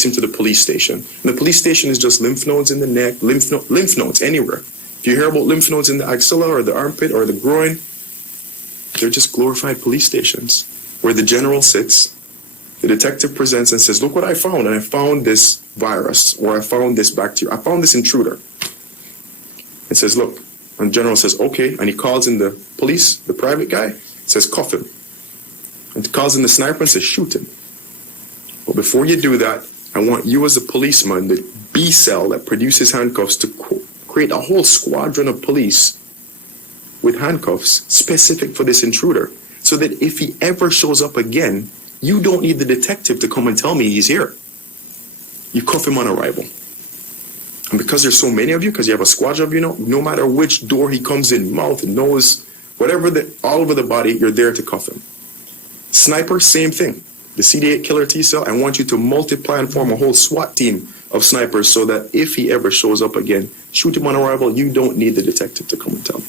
takes him to the police station. And the police station is just lymph nodes in the neck, lymph nodes anywhere. If you hear about lymph nodes in the axilla or the armpit or the groin, they're just glorified police stations where the general sits, the detective presents and says, look what I found. And I found this virus, or I found this bacteria. I found this intruder. It says, look. And the general says, okay. And he calls in the police, the private guy, says, cuff him. And he calls in the sniper and says, shoot him. But before you do that, I want you as a policeman, the B cell that produces handcuffs, to create a whole squadron of police with handcuffs specific for this intruder. So that if he ever shows up again, you don't need the detective to come and tell me he's here. You cuff him on arrival. And because there's so many of you, because you have a squadron of you now, no matter which door he comes in, mouth, nose, whatever, all over the body, you're there to cuff him. Sniper, same thing. The CD8 killer T cell, I want you to multiply and form a whole SWAT team of snipers so that if he ever shows up again, shoot him on arrival, you don't need the detective to come and tell me.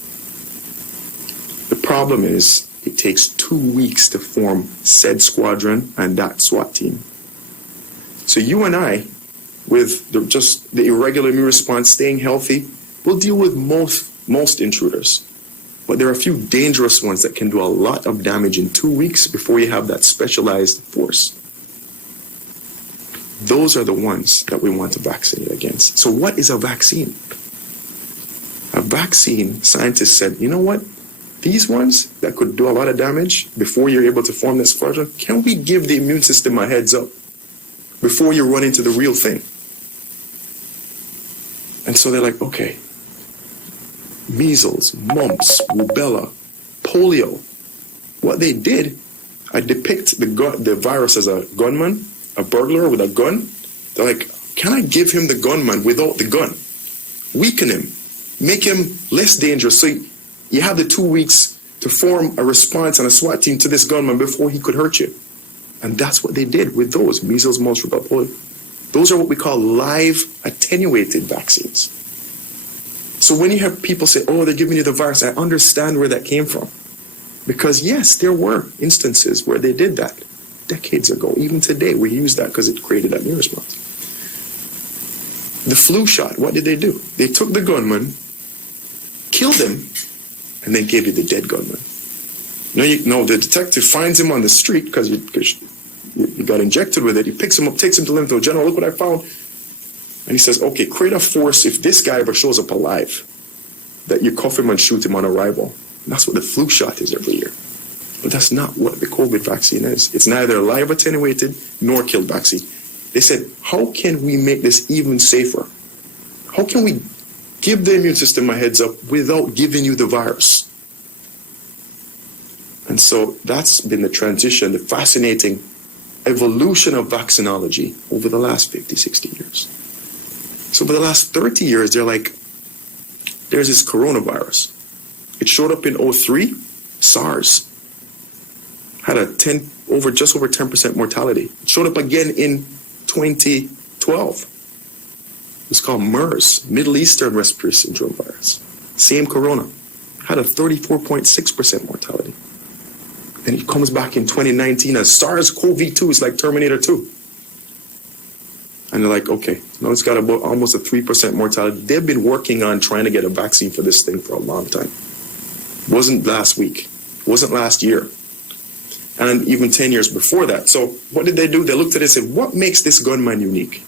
The problem is, it takes 2 weeks to form said squadron and that SWAT team. So you and I, with just the irregular immune response, staying healthy, will deal with most intruders. But there are a few dangerous ones that can do a lot of damage in 2 weeks before you have that specialized force. Those are the ones that we want to vaccinate against. So what is a vaccine? A vaccine, scientists said, you know what? These ones that could do a lot of damage before you're able to form this squadron, can we give the immune system a heads up before you run into the real thing? And so they're like, okay, measles, mumps, rubella, polio. What they did, I depict the virus as a gunman, a burglar with a gun. They're like, can I give him the gunman without the gun? Weaken him, make him less dangerous. So you have the 2 weeks to form a response and a SWAT team to this gunman before he could hurt you. And that's what they did with those, measles, mumps, rubella, polio. Those are what we call live attenuated vaccines. So when you have people say, oh, they're giving you the virus, I understand where that came from. Because yes, there were instances where they did that decades ago. Even today, we use that because it created that immune response. The flu shot, what did they do? They took the gunman, killed him, and then gave you the dead gunman. No, the detective finds him on the street because you got injected with it. He picks him up, takes him to lymph node. General, look what I found. And he says, okay, create a force if this guy ever shows up alive, that you cuff him and shoot him on arrival. And that's what the flu shot is every year. But that's not what the COVID vaccine is. It's neither a live attenuated nor killed vaccine. They said, how can we make this even safer? How can we give the immune system a heads up without giving you the virus? And so that's been the transition, the fascinating evolution of vaccinology over the last 50, 60 years. So for the last 30 years, they're like, there's this coronavirus. It showed up in 2003, SARS. Had just over 10% mortality. It showed up again in 2012. It's called MERS, Middle Eastern Respiratory Syndrome virus. Same corona. Had a 34.6% mortality. Then it comes back in 2019 as SARS-CoV-2. It's like Terminator 2. And they're like, okay, now it's got about almost a 3% mortality. They've been working on trying to get a vaccine for this thing for a long time. Wasn't last week. Wasn't last year. And even 10 years before that. So what did they do? They looked at it and said, what makes this gunman unique?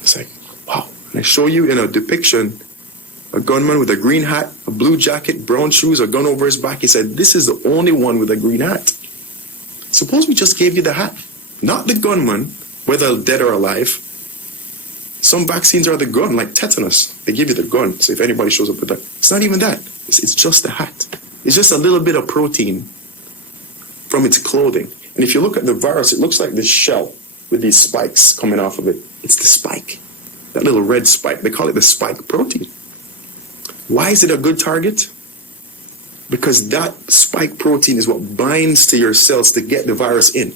It's like, wow. And I show you in a depiction a gunman with a green hat, a blue jacket, brown shoes, a gun over his back. He said, this is the only one with a green hat. Suppose we just gave you the hat, not the gunman, whether dead or alive. Some vaccines are the gun, like tetanus. They give you the gun, so if anybody shows up with that. It's not even that. It's just the hat. It's just a little bit of protein from its clothing. And if you look at the virus, it looks like this shell with these spikes coming off of it. It's the spike, that little red spike. They call it the spike protein. Why is it a good target? Because that spike protein is what binds to your cells to get the virus in.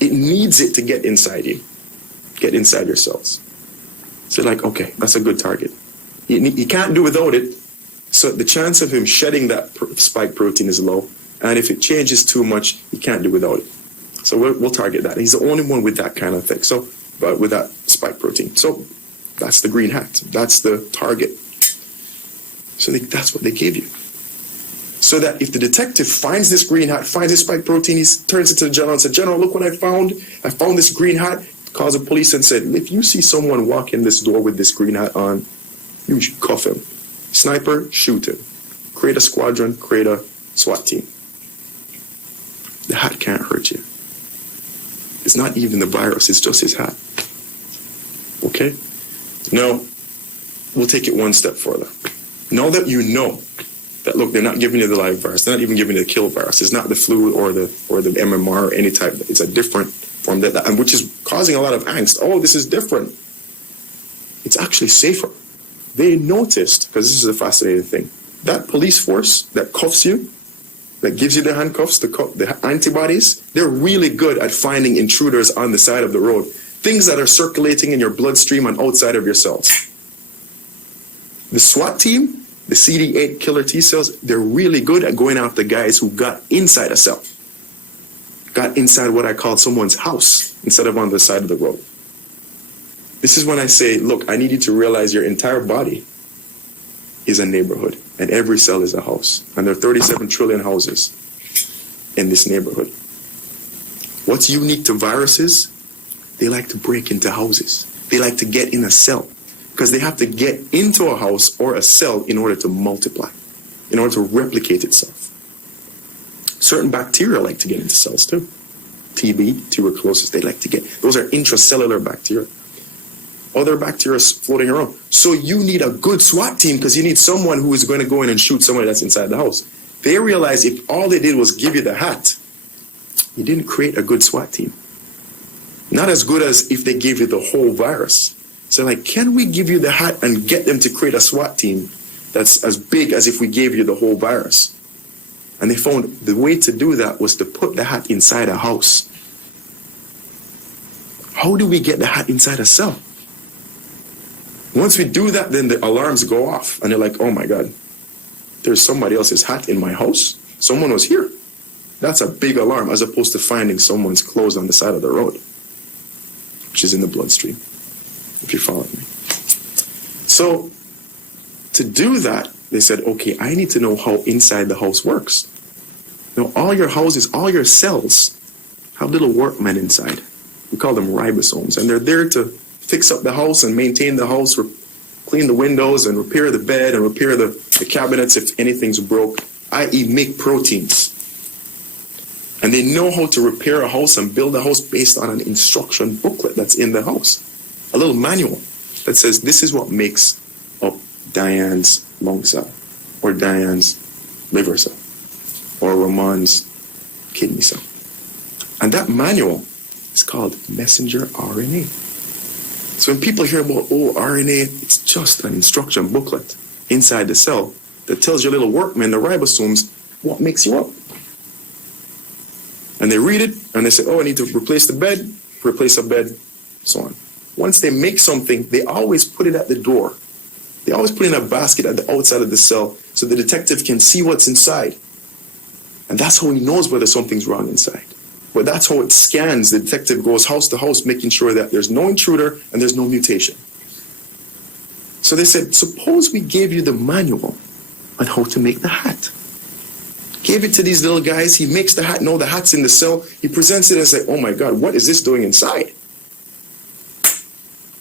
It needs it to get inside you, get inside your cells. So like, okay, that's a good target. You can't do without it, so the chance of him shedding that spike protein is low, and if it changes too much, you can't do without it. So we'll target that. He's the only one with that kind of thing. So, but with that spike protein. So that's the green hat. That's the target. So that's what they gave you. So that if the detective finds this green hat, finds this spike protein, he turns it to the general and said, General, look what I found. I found this green hat. Calls the police and said, if you see someone walk in this door with this green hat on, you should cuff him. Sniper, shoot him. Create a squadron, create a SWAT team. The hat can't hurt you. It's not even the virus, it's just his hat. Okay? Now, we'll take it one step further. Now that you know that, look, they're not giving you the live virus, they're not even giving you the kill virus, it's not the flu or the MMR or any type, it's a different form, and which is causing a lot of angst. Oh, this is different. It's actually safer. They noticed, because this is a fascinating thing, that police force that cuffs you, that gives you the handcuffs, the antibodies, they're really good at finding intruders on the side of the road, things that are circulating in your bloodstream and outside of your cells. The SWAT team, the CD8 killer T cells, they're really good at going after guys who got inside a cell, got inside what I call someone's house instead of on the side of the road. This is when I say, look, I need you to realize your entire body is a neighborhood, and every cell is a house. And there are 37 trillion houses in this neighborhood. What's unique to viruses? They like to break into houses. They like to get in a cell, because they have to get into a house or a cell in order to multiply, in order to replicate itself. Certain bacteria like to get into cells too. TB, tuberculosis, they like to get. Those are intracellular bacteria. Other bacteria floating around. So you need a good SWAT team because you need someone who is going to go in and shoot somebody that's inside the house. They realized if all they did was give you the hat, you didn't create a good SWAT team. Not as good as if they gave you the whole virus. So like, can we give you the hat and get them to create a SWAT team that's as big as if we gave you the whole virus? And they found the way to do that was to put the hat inside a house. How do we get the hat inside a cell? Once we do that, then the alarms go off. And they're like, oh my God, there's somebody else's hat in my house. Someone was here. That's a big alarm, as opposed to finding someone's clothes on the side of the road, which is in the bloodstream, if you're following me. So to do that, they said, okay, I need to know how inside the house works. Now, all your houses, all your cells have little workmen inside. We call them ribosomes, and they're there to fix up the house and maintain the house, clean the windows and repair the bed and repair the cabinets if anything's broke, i.e. make proteins. And they know how to repair a house and build a house based on an instruction booklet that's in the house. A little manual that says this is what makes up Diane's lung cell, or Diane's liver cell, or Romain's kidney cell. And that manual is called messenger RNA. So when people hear about, oh, RNA, it's just an instruction booklet inside the cell that tells your little workmen, the ribosomes, what makes you up. And they read it, and they say, oh, I need to replace the bed, replace a bed, so on. Once they make something, they always put it at the door. They always put it in a basket at the outside of the cell so the detective can see what's inside. And that's how he knows whether something's wrong inside. But that's how it scans. The detective goes house to house, making sure that there's no intruder and there's no mutation. So they said, suppose we gave you the manual on how to make the hat. Gave it to these little guys. He makes the hat. No, the hat's in the cell. He presents it and say, oh my God, what is this doing inside?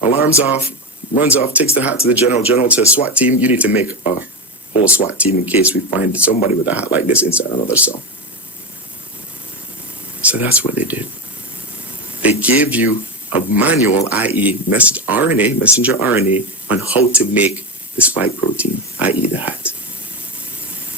Alarms off, runs off, takes the hat to the general. General says, SWAT team, you need to make a whole SWAT team in case we find somebody with a hat like this inside another cell. So that's what they did. They gave you a manual, i.e. messenger RNA, on how to make the spike protein, i.e. the hat.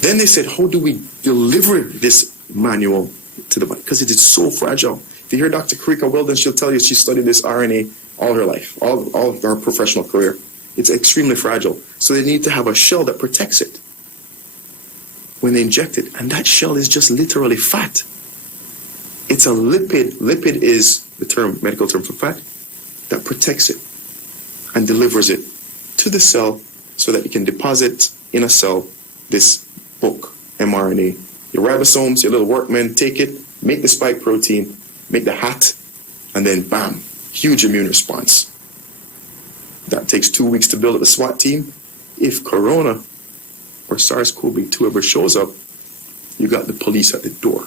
Then they said, how do we deliver this manual to the body? Because it is so fragile. If you hear Dr. Karika Weldon, she'll tell you she studied this RNA all her life, all of her professional career. It's extremely fragile. So they need to have a shell that protects it when they inject it. And that shell is just literally fat. It's a lipid. Lipid is the medical term for fat that protects it and delivers it to the cell so that you can deposit in a cell this book, mRNA. Your ribosomes, your little workmen, take it, make the spike protein, make the hat, and then bam, huge immune response. That takes 2 weeks to build up the SWAT team. If Corona or SARS-CoV-2 ever shows up, you got the police at the door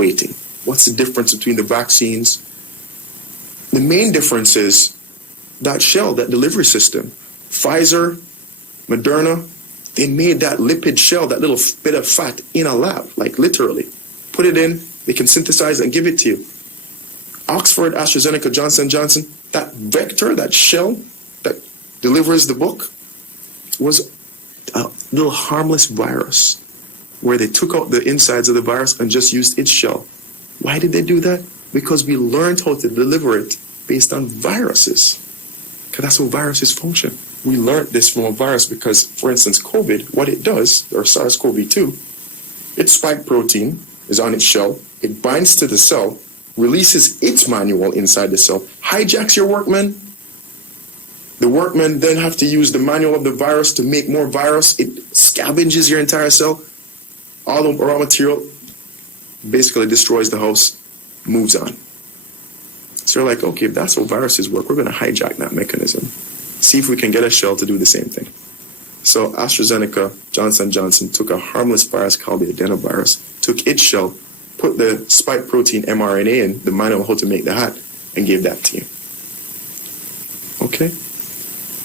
waiting. What's the difference between the vaccines? The main difference is that shell, that delivery system. Pfizer, Moderna, they made that lipid shell, that little bit of fat in a lab, like literally. Put it in, they can synthesize and give it to you. Oxford, AstraZeneca, Johnson & Johnson, that vector, that shell that delivers the book was a little harmless virus where they took out the insides of the virus and just used its shell. Why did they do that? Because we learned how to deliver it based on viruses. Because that's how viruses function. We learned this from a virus because, for instance, COVID, what it does, or SARS-CoV-2, its spike protein is on its shell. It binds to the cell, releases its manual inside the cell, hijacks your workman. The workmen then have to use the manual of the virus to make more virus. It scavenges your entire cell. All the raw material basically destroys the house, moves on. So they're like, okay, if that's how viruses work, we're going to hijack that mechanism. See if we can get a shell to do the same thing. So AstraZeneca, Johnson & Johnson took a harmless virus called the adenovirus, took its shell, put the spike protein mRNA in, the manual how to make the hat, and gave that to you. Okay?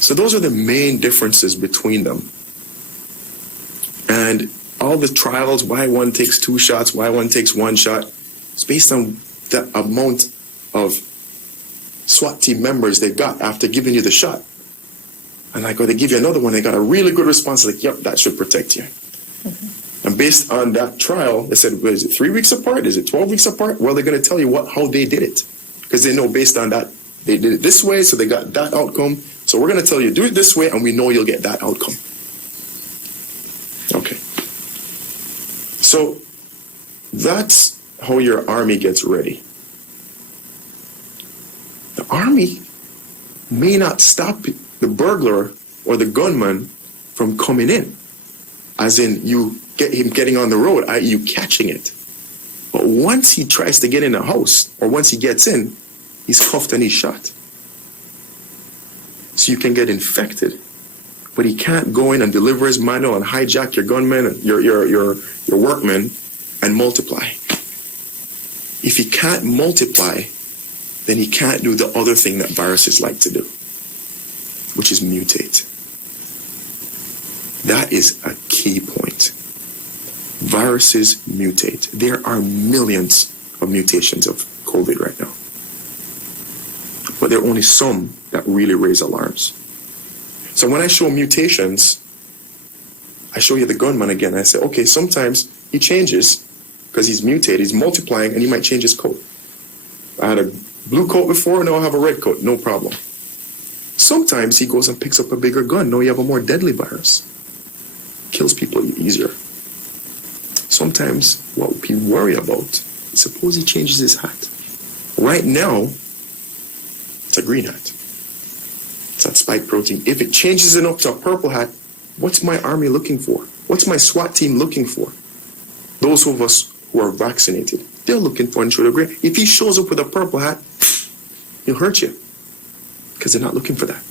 So those are the main differences between them. And all the trials, why one takes 2 shots, why one takes 1 shot, it's based on the amount of SWAT team members they got after giving you the shot. And like, when they give you another one, they got a really good response, like, yep, that should protect you. Mm-hmm. And based on that trial, they said, well, is it 3 weeks apart? Is it 12 weeks apart? Well, they're going to tell you how they did it. Because they know based on that, they did it this way, so they got that outcome. So we're going to tell you, do it this way, and we know you'll get that outcome. Okay. So that's how your army gets ready. The army may not stop the burglar or the gunman from coming in, as in you get him getting on the road, i.e. you catching it. But once he tries to get in a house, or once he gets in, he's cuffed and he's shot. So you can get infected, but he can't go in and deliver his manual and hijack your gunman and your workmen and multiply. If he can't multiply, then he can't do the other thing that viruses like to do, which is mutate. That is a key point. Viruses mutate. There are millions of mutations of COVID right now. But there are only some that really raise alarms. So when I show mutations, I show you the gunman again. I say, okay, sometimes he changes because he's mutated, he's multiplying, and he might change his coat. I had a blue coat before, now I have a red coat, no problem. Sometimes he goes and picks up a bigger gun. Now you have a more deadly virus. Kills people easier. Sometimes what we worry about is suppose he changes his hat. Right now, it's a green hat. It's that spike protein. If it changes it up to a purple hat, what's my army looking for? What's my SWAT team looking for? Those of us who are vaccinated, they're looking for intruder green. If he shows up with a purple hat, he'll hurt you because they're not looking for that.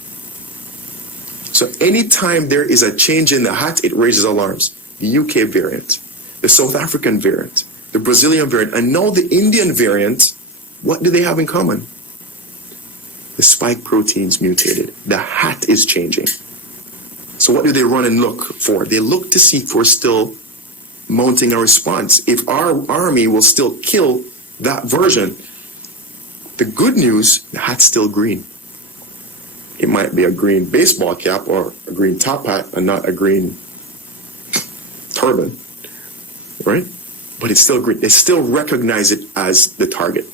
So anytime there is a change in the hat, it raises alarms. The UK variant, the South African variant, the Brazilian variant, and now the Indian variant, what do they have in common? The spike protein's mutated. The hat is changing. So what do they run and look for? They look to see if we're still mounting a response. If our army will still kill that version. The good news, the hat's still green. It might be a green baseball cap or a green top hat and not a green turban, right? But it's still green. They still recognize it as the target.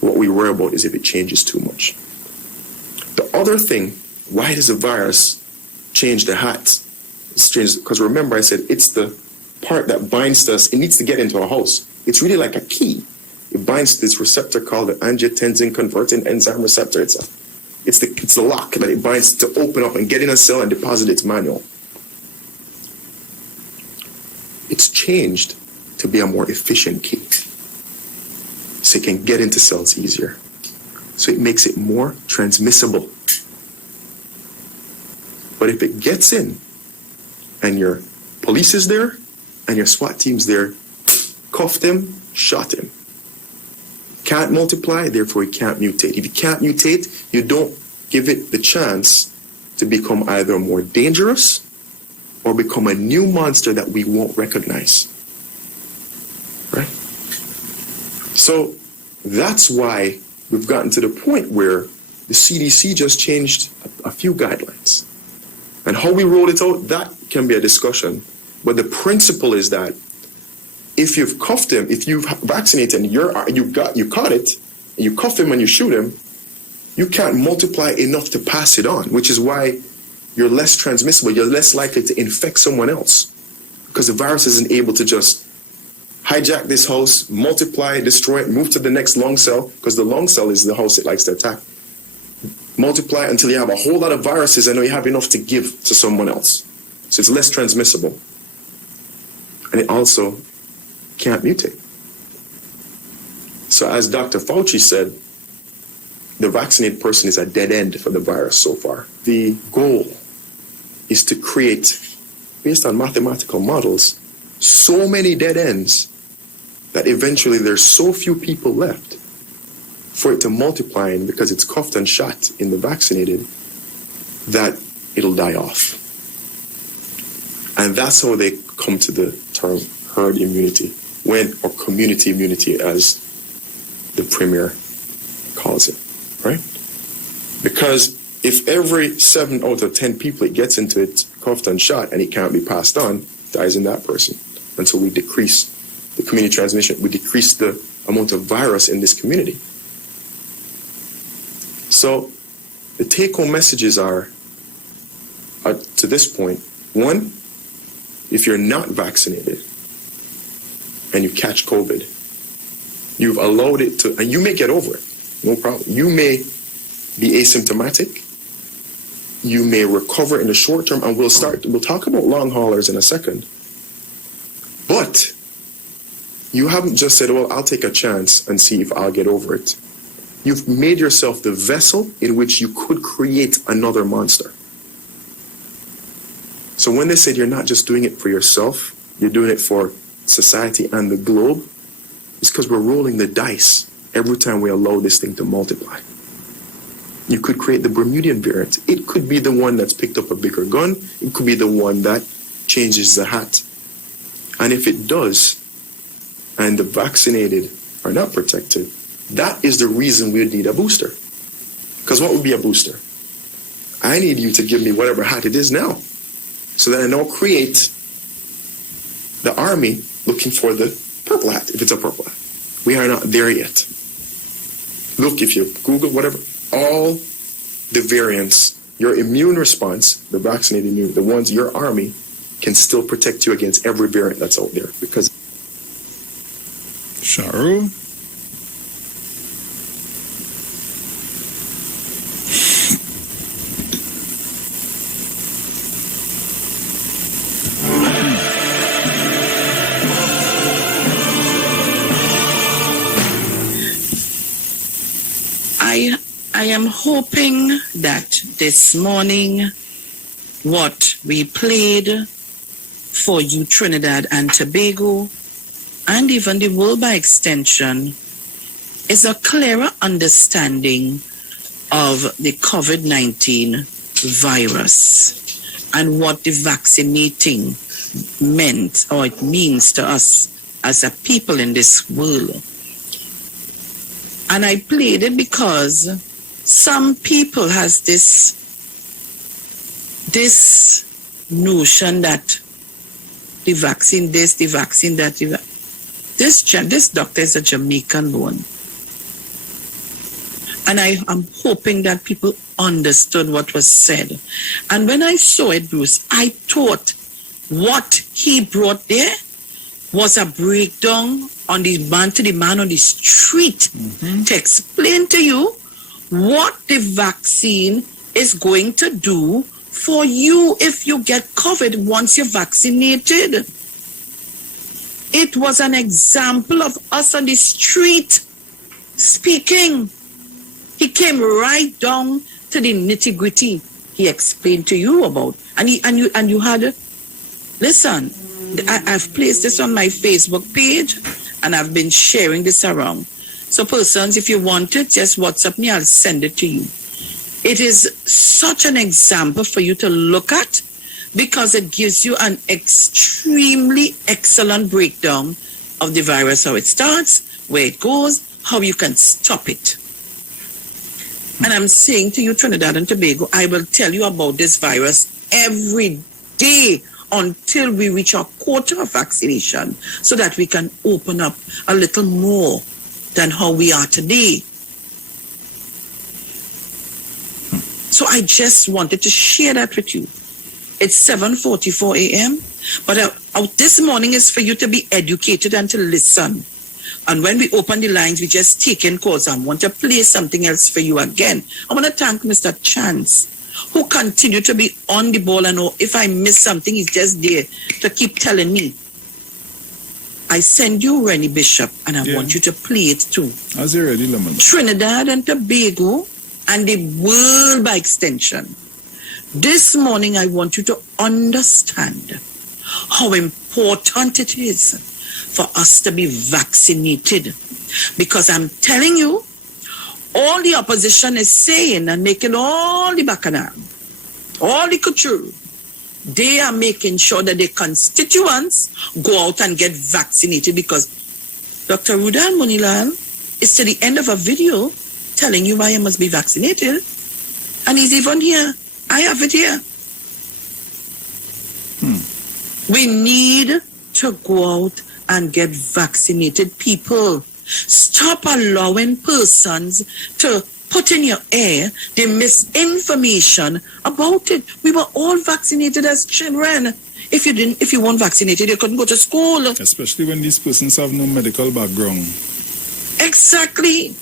What we worry about is if it changes too much. The other thing, why does a virus change the hat? It's changed because remember I said it's the part that binds to us. It needs to get into a house. It's really like a key. It binds to this receptor called the angiotensin converting enzyme receptor. It's the lock that it binds to open up and get in a cell and deposit its manual. It's changed to be a more efficient key. so it can get into cells easier. So it makes it more transmissible. But if it gets in, and your police is there, and your SWAT team's there, cuffed him, shot him. Can't multiply, therefore it can't mutate. If you can't mutate, you don't give it the chance to become either more dangerous or become a new monster that we won't recognize. Right? So that's why we've gotten to the point where the CDC just changed a few guidelines. And how we roll it out, that can be a discussion. But the principle is that if you've cuffed him, if you've vaccinated and you caught it, and you cuff him and you shoot him, you can't multiply enough to pass it on, which is why you're less transmissible. You're less likely to infect someone else because the virus isn't able to just hijack this house, multiply, destroy it, move to the next lung cell, because the lung cell is the house it likes to attack. Multiply until you have a whole lot of viruses and you have enough to give to someone else. So it's less transmissible. And it also can't mutate. So as Dr. Fauci said, the vaccinated person is a dead end for the virus so far. The goal is to create, based on mathematical models, so many dead ends that eventually there's so few people left for it to multiply, and because it's cuffed and shot in the vaccinated, that it'll die off. And that's how they come to the term herd immunity, or community immunity as the premier calls it, right? Because if every 7 out of 10 people it gets into it cuffed and shot and it can't be passed on, dies in that person. And so we decrease the community transmission, we decrease the amount of virus in this community. So the take-home messages are to this point, one, if you're not vaccinated and you catch COVID, you've allowed it to, and you may get over it, no problem. You may be asymptomatic, you may recover in the short term, and we'll talk about long haulers in a second. But you haven't just said, well, I'll take a chance and see if I'll get over it. You've made yourself the vessel in which you could create another monster. So when they said you're not just doing it for yourself, you're doing it for society and the globe, it's because we're rolling the dice every time we allow this thing to multiply. You could create the Bermudian variant. It could be the one that's picked up a bigger gun. It could be the one that changes the hat. And if it does, and the vaccinated are not protected, that is the reason we need a booster. Because what would be a booster? I need you to give me whatever hat it is now, so that I now create the army looking for the purple hat, if it's a purple hat. We are not there yet. Look, if you Google whatever, all the variants, your immune response, the vaccinated immune, the ones, your army, can still protect you against every variant that's out there. Because Sharon? I am hoping that this morning what we played for you, Trinidad and Tobago, and even the world by extension, is a clearer understanding of the COVID-19 virus and what the vaccinating meant, or it means to us as a people in this world. And I played it because some people has this notion that the vaccine this, the vaccine that. This doctor is a Jamaican one. And I am hoping that people understood what was said. And when I saw it, Bruce, I thought what he brought there was a breakdown on the man on the street to explain to you what the vaccine is going to do for you if you get COVID once you're vaccinated. It was an example of us on the street speaking. He came right down to the nitty-gritty. He explained to you about, and you had, listen, I've placed this on my Facebook page, and I've been sharing this around. So persons, if you want it, just WhatsApp me, I'll send it to you. It is such an example for you to look at, because it gives you an extremely excellent breakdown of the virus, how it starts, where it goes, how you can stop it. And I'm saying to you, Trinidad and Tobago, I will tell you about this virus every day until we reach our quota of vaccination, so that we can open up a little more than how we are today. So I just wanted to share that with you. It's 7:44 a.m., but this morning is for you to be educated and to listen. And when we open the lines, we just take in calls. I want to play something else for you again. I want to thank Mr. Chance, who continued to be on the ball, and if I miss something, he's just there to keep telling me. I send you Rennie Bishop, and I want you to play it too. As you ready, Lemon? Trinidad and Tobago, and the world by extension. This morning, I want you to understand how important it is for us to be vaccinated. Because I'm telling you, all the opposition is saying and making all the bacchanal, all the couture, they are making sure that their constituents go out and get vaccinated, because Dr. Rudal Munilal is to the end of a video telling you why you must be vaccinated. And he's even here. I have it here. We need to go out and get vaccinated, people. Stop allowing persons to put in your ear the misinformation about it. We were all vaccinated as children. If you weren't vaccinated, you couldn't go to school. Especially when these persons have no medical background. Exactly.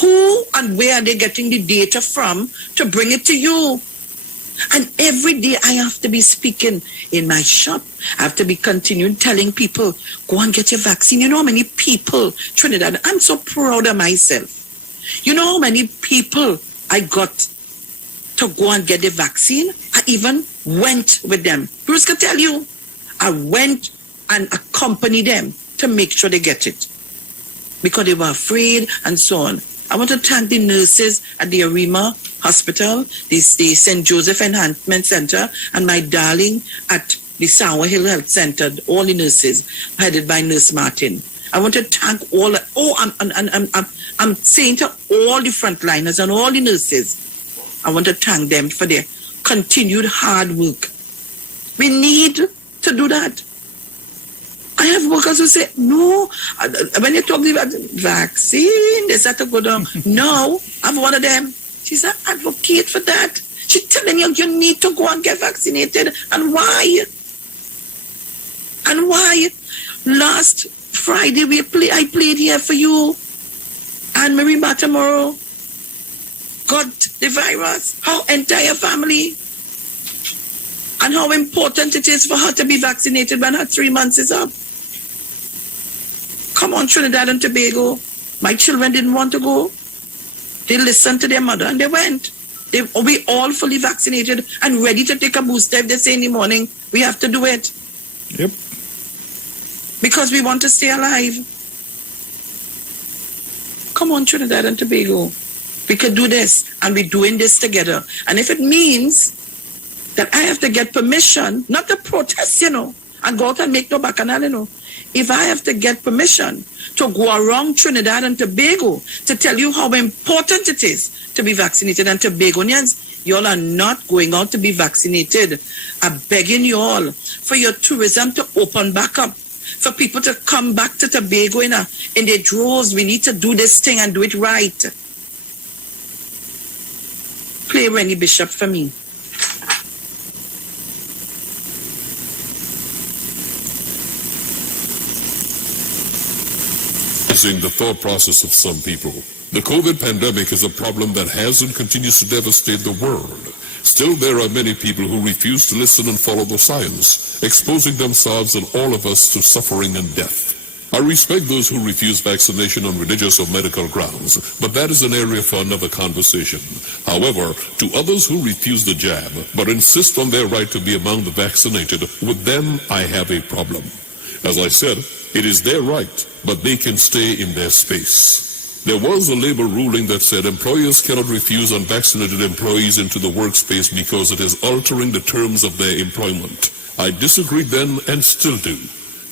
Who and where are they getting the data from to bring it to you? And every day I have to be speaking in my shop. I have to be continuing telling people, go and get your vaccine. You know how many people, Trinidad, I'm so proud of myself. You know how many people I got to go and get the vaccine? I even went with them. Bruce can tell you, I went and accompanied them to make sure they get it, because they were afraid and so on. I want to thank the nurses at the Arima Hospital, the St. Joseph Enhancement Center, and my darling at the Sour Hill Health Center, all the nurses, headed by Nurse Martin. I want to thank all, I'm saying to all the frontliners and all the nurses, I want to thank them for their continued hard work. We need to do that. I have workers who say, no, when you talk about vaccine, they start to go down. No, I'm one of them. She's an advocate for that. She's telling you, you need to go and get vaccinated. And why? And why? Last Friday, I played here for you. And Marie Batamoro got the virus. Her entire family. And how important it is for her to be vaccinated when her 3 months is up. Come on, Trinidad and Tobago. My children didn't want to go. They listened to their mother and they went. We all fully vaccinated and ready to take a booster if they say in the morning, we have to do it. Yep. Because we want to stay alive. Come on, Trinidad and Tobago. We could do this, and we're doing this together. And if it means that I have to get permission, not to protest, and go out and make no bacchanal, if I have to get permission to go around Trinidad and Tobago to tell you how important it is to be vaccinated, and Tobagonians, y'all are not going out to be vaccinated. I'm begging you all for your tourism to open back up, for people to come back to Tobago in their droves. We need to do this thing and do it right. Play Rennie Bishop for me. The thought process of some people. The COVID pandemic is a problem that has and continues to devastate the world. Still, there are many people who refuse to listen and follow the science, exposing themselves and all of us to suffering and death. I respect those who refuse vaccination on religious or medical grounds, but that is an area for another conversation. However, to others who refuse the jab, but insist on their right to be among the vaccinated, with them I have a problem. As I said, it is their right, but they can stay in their space. There was a labor ruling that said employers cannot refuse unvaccinated employees into the workspace because it is altering the terms of their employment. I disagreed then and still do.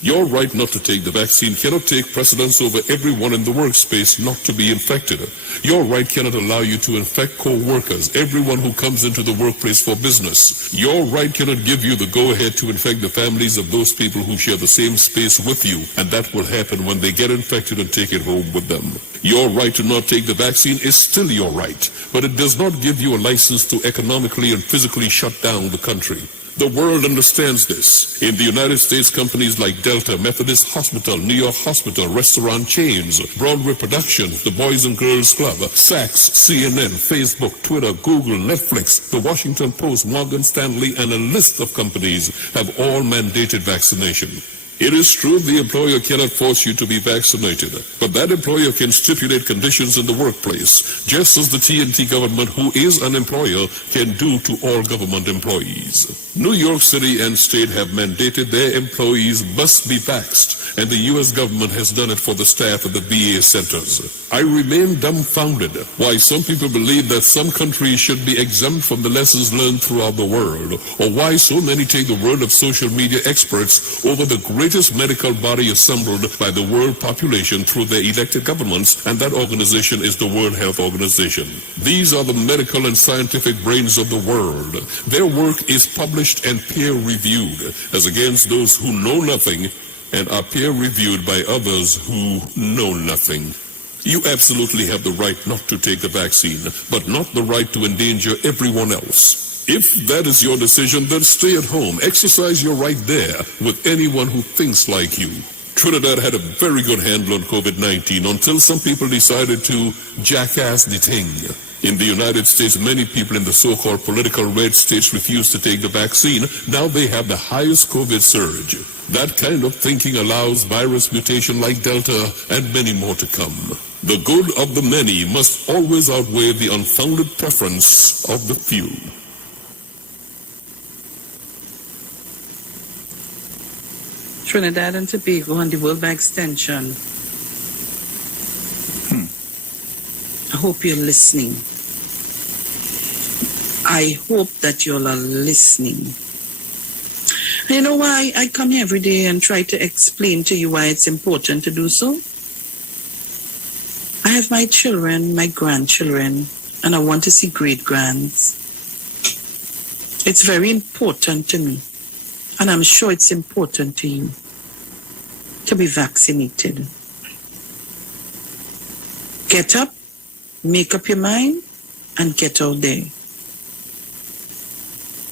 Your right not to take the vaccine cannot take precedence over everyone in the workspace not to be infected. Your right cannot allow you to infect co-workers, everyone who comes into the workplace for business. Your right cannot give you the go-ahead to infect the families of those people who share the same space with you, and that will happen when they get infected and take it home with them. Your right to not take the vaccine is still your right, but it does not give you a license to economically and physically shut down the country. The world understands this. In the United States, companies like Delta, Methodist Hospital, New York Hospital, restaurant chains, Broadway Productions, the Boys and Girls Club, Saks, CNN, Facebook, Twitter, Google, Netflix, the Washington Post, Morgan Stanley, and a list of companies have all mandated vaccination. It is true the employer cannot force you to be vaccinated, but that employer can stipulate conditions in the workplace, just as the TNT government, who is an employer, can do to all government employees. New York City and state have mandated their employees must be vaxxed, and the U.S. government has done it for the staff at the VA centers. I remain dumbfounded why some people believe that some countries should be exempt from the lessons learned throughout the world, or why so many take the word of social media experts over the greatest medical body assembled by the world population through their elected governments, and that organization is the World Health Organization. These are the medical and scientific brains of the world. Their work is published and peer-reviewed, as against those who know nothing and are peer-reviewed by others who know nothing. You absolutely have the right not to take the vaccine, but not the right to endanger everyone else. If that is your decision, then stay at home. Exercise your right there with anyone who thinks like you. Trinidad had a very good handle on COVID-19 until some people decided to jackass the thing. In the United States, many people in the so-called political red states refused to take the vaccine. Now they have the highest COVID surge. That kind of thinking allows virus mutation like Delta and many more to come. The good of the many must always outweigh the unfounded preference of the few. Trinidad and Tobago and the World Bank Extension. I hope you're listening. I hope that you're listening. You know why I come here every day and try to explain to you why it's important to do so? I have my children, my grandchildren, and I want to see great-grands. It's very important to me, and I'm sure it's important to you, to be vaccinated. Get up, make up your mind, and get out there.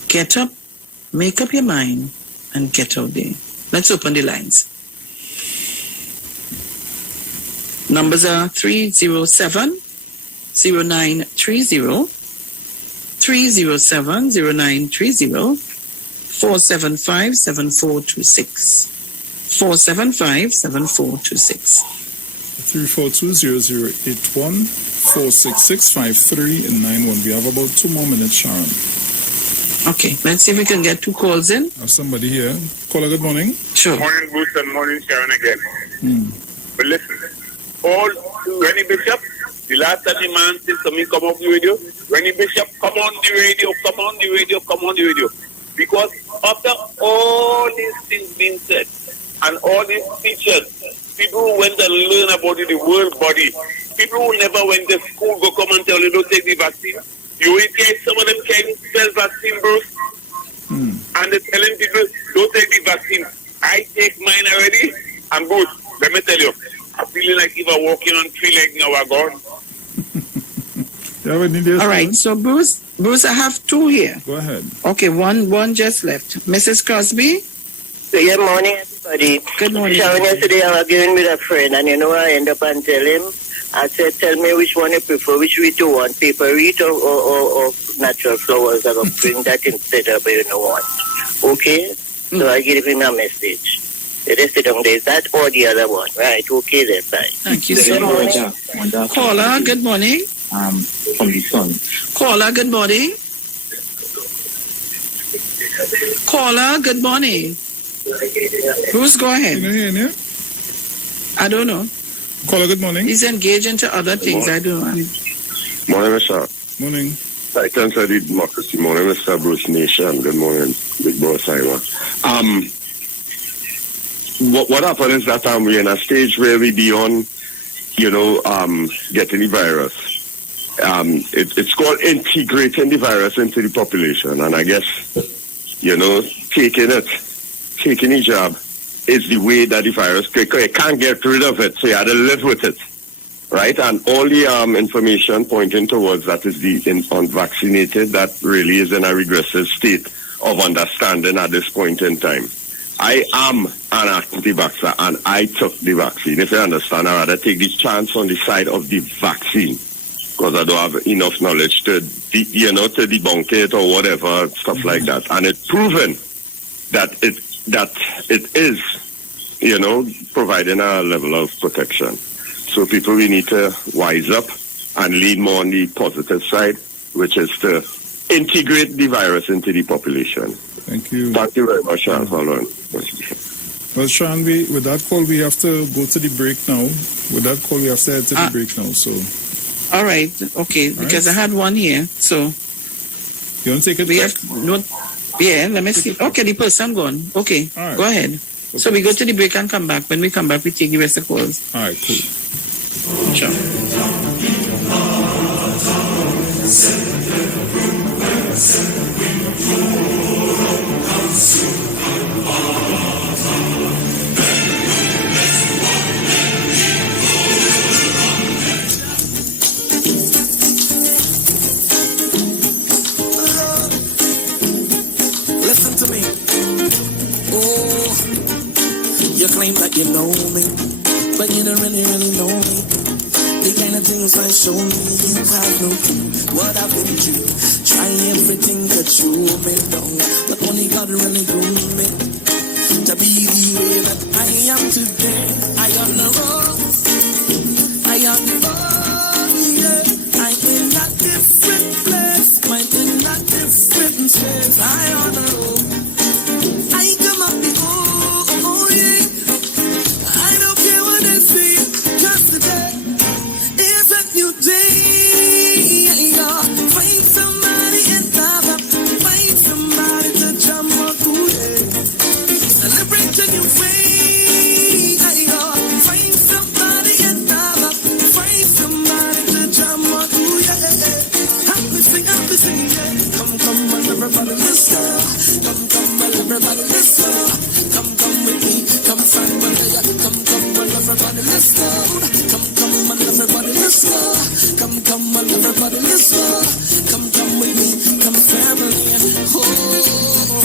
Get up, make up your mind, and get out there. Let's open the lines. Numbers are 307-0930, 307-0930, 475-7426, 475-7426. 342-0081, 466-5391. We have about 2 more minutes, Sharon. Okay, let's see if we can get 2 calls in. I have somebody here. Caller, good morning. Sure. Morning, Bruce, and morning, Sharon again. But listen, Rennie Bishop, the last time the man said something come off the radio, Rennie Bishop, come on the radio, come on the radio, come on the radio. Because after all these things being said, and all these teachers, people who went and learn about the world body, people who never went to school go come and tell you don't take the vaccine. You will get some of them can sell vaccine, Bruce. And they're telling people don't take the vaccine. I take mine already, and Bruce, let me tell you, I'm feeling like if I'm walking on 3 legs now, I'm gone. All right, so Bruce, I have 2 here. Go ahead. Okay, one just left. Mrs. Crosby? Good morning, everybody. Good morning. Sharon, yesterday I was going with a friend, and I end up and tell him, I said, tell me which one you prefer, which wheat you want, paper wheat or natural flowers. I will bring that instead of one. Okay? So I gave him a message. They just sit down there. Is that or the other one? Right, okay then, fine. Thank you so much. Caller, good morning. From the sun. Caller, good morning. Caller, good morning. Bruce, go ahead. Can you hear me? I don't know. Caller, good morning. He's engaged into other things. I don't know. Morning, Mr. Morning. Titans of the Democracy. Morning, Mr. Bruce Nation. Good morning, Big Boss Iowa. What happened is that we're in a stage where we beyond, getting the virus. It's called integrating the virus into the population. And I guess, taking the jab is the way that the virus, you can't get rid of it, so you have to live with it. Right? And all the information pointing towards that is the unvaccinated that really is in a regressive state of understanding at this point in time. I am an anti-vaxxer and I took the vaccine. If you understand, I'd rather take this chance on the side of the vaccine because I don't have enough knowledge to debunk it or whatever, stuff like that. And it's proven that it is, providing a level of protection. So people, we need to wise up and lean more on the positive side, which is to integrate the virus into the population. Thank you. Thank you very much, Sharon. Well, Sharon, with that call, we have to go to the break now. With that call, we have to head to the break now. So. All right. Okay. Because I had one here. So. You want to take it? Let me see. Okay, the person gone. Okay. All right. Go ahead. Okay. So we go to the break and come back. When we come back, we take the rest of the calls. All right, cool. Sure. Listen to me. Oh, you claim that you know me, but you don't really know me. The kind of things I show me, you have no clue what I've been through. Try everything to chew me down, but only God really grew me to be the way that I am today. I am the road, I am the road, yeah. I'm in a different place, I'm in a different space. I am the road, I come up the oh yeah. I don't care what they say, just today. New day, find somebody and love up, find somebody to jump up, celebrate a new way, find somebody and love up, find somebody to jump up, happy sing, yeah. Come on, everybody listen, come on, everybody listen, come with me, come family, come on, everybody listen, come on, everybody listen. Come on, everybody listen. Come with me, come family. Oh,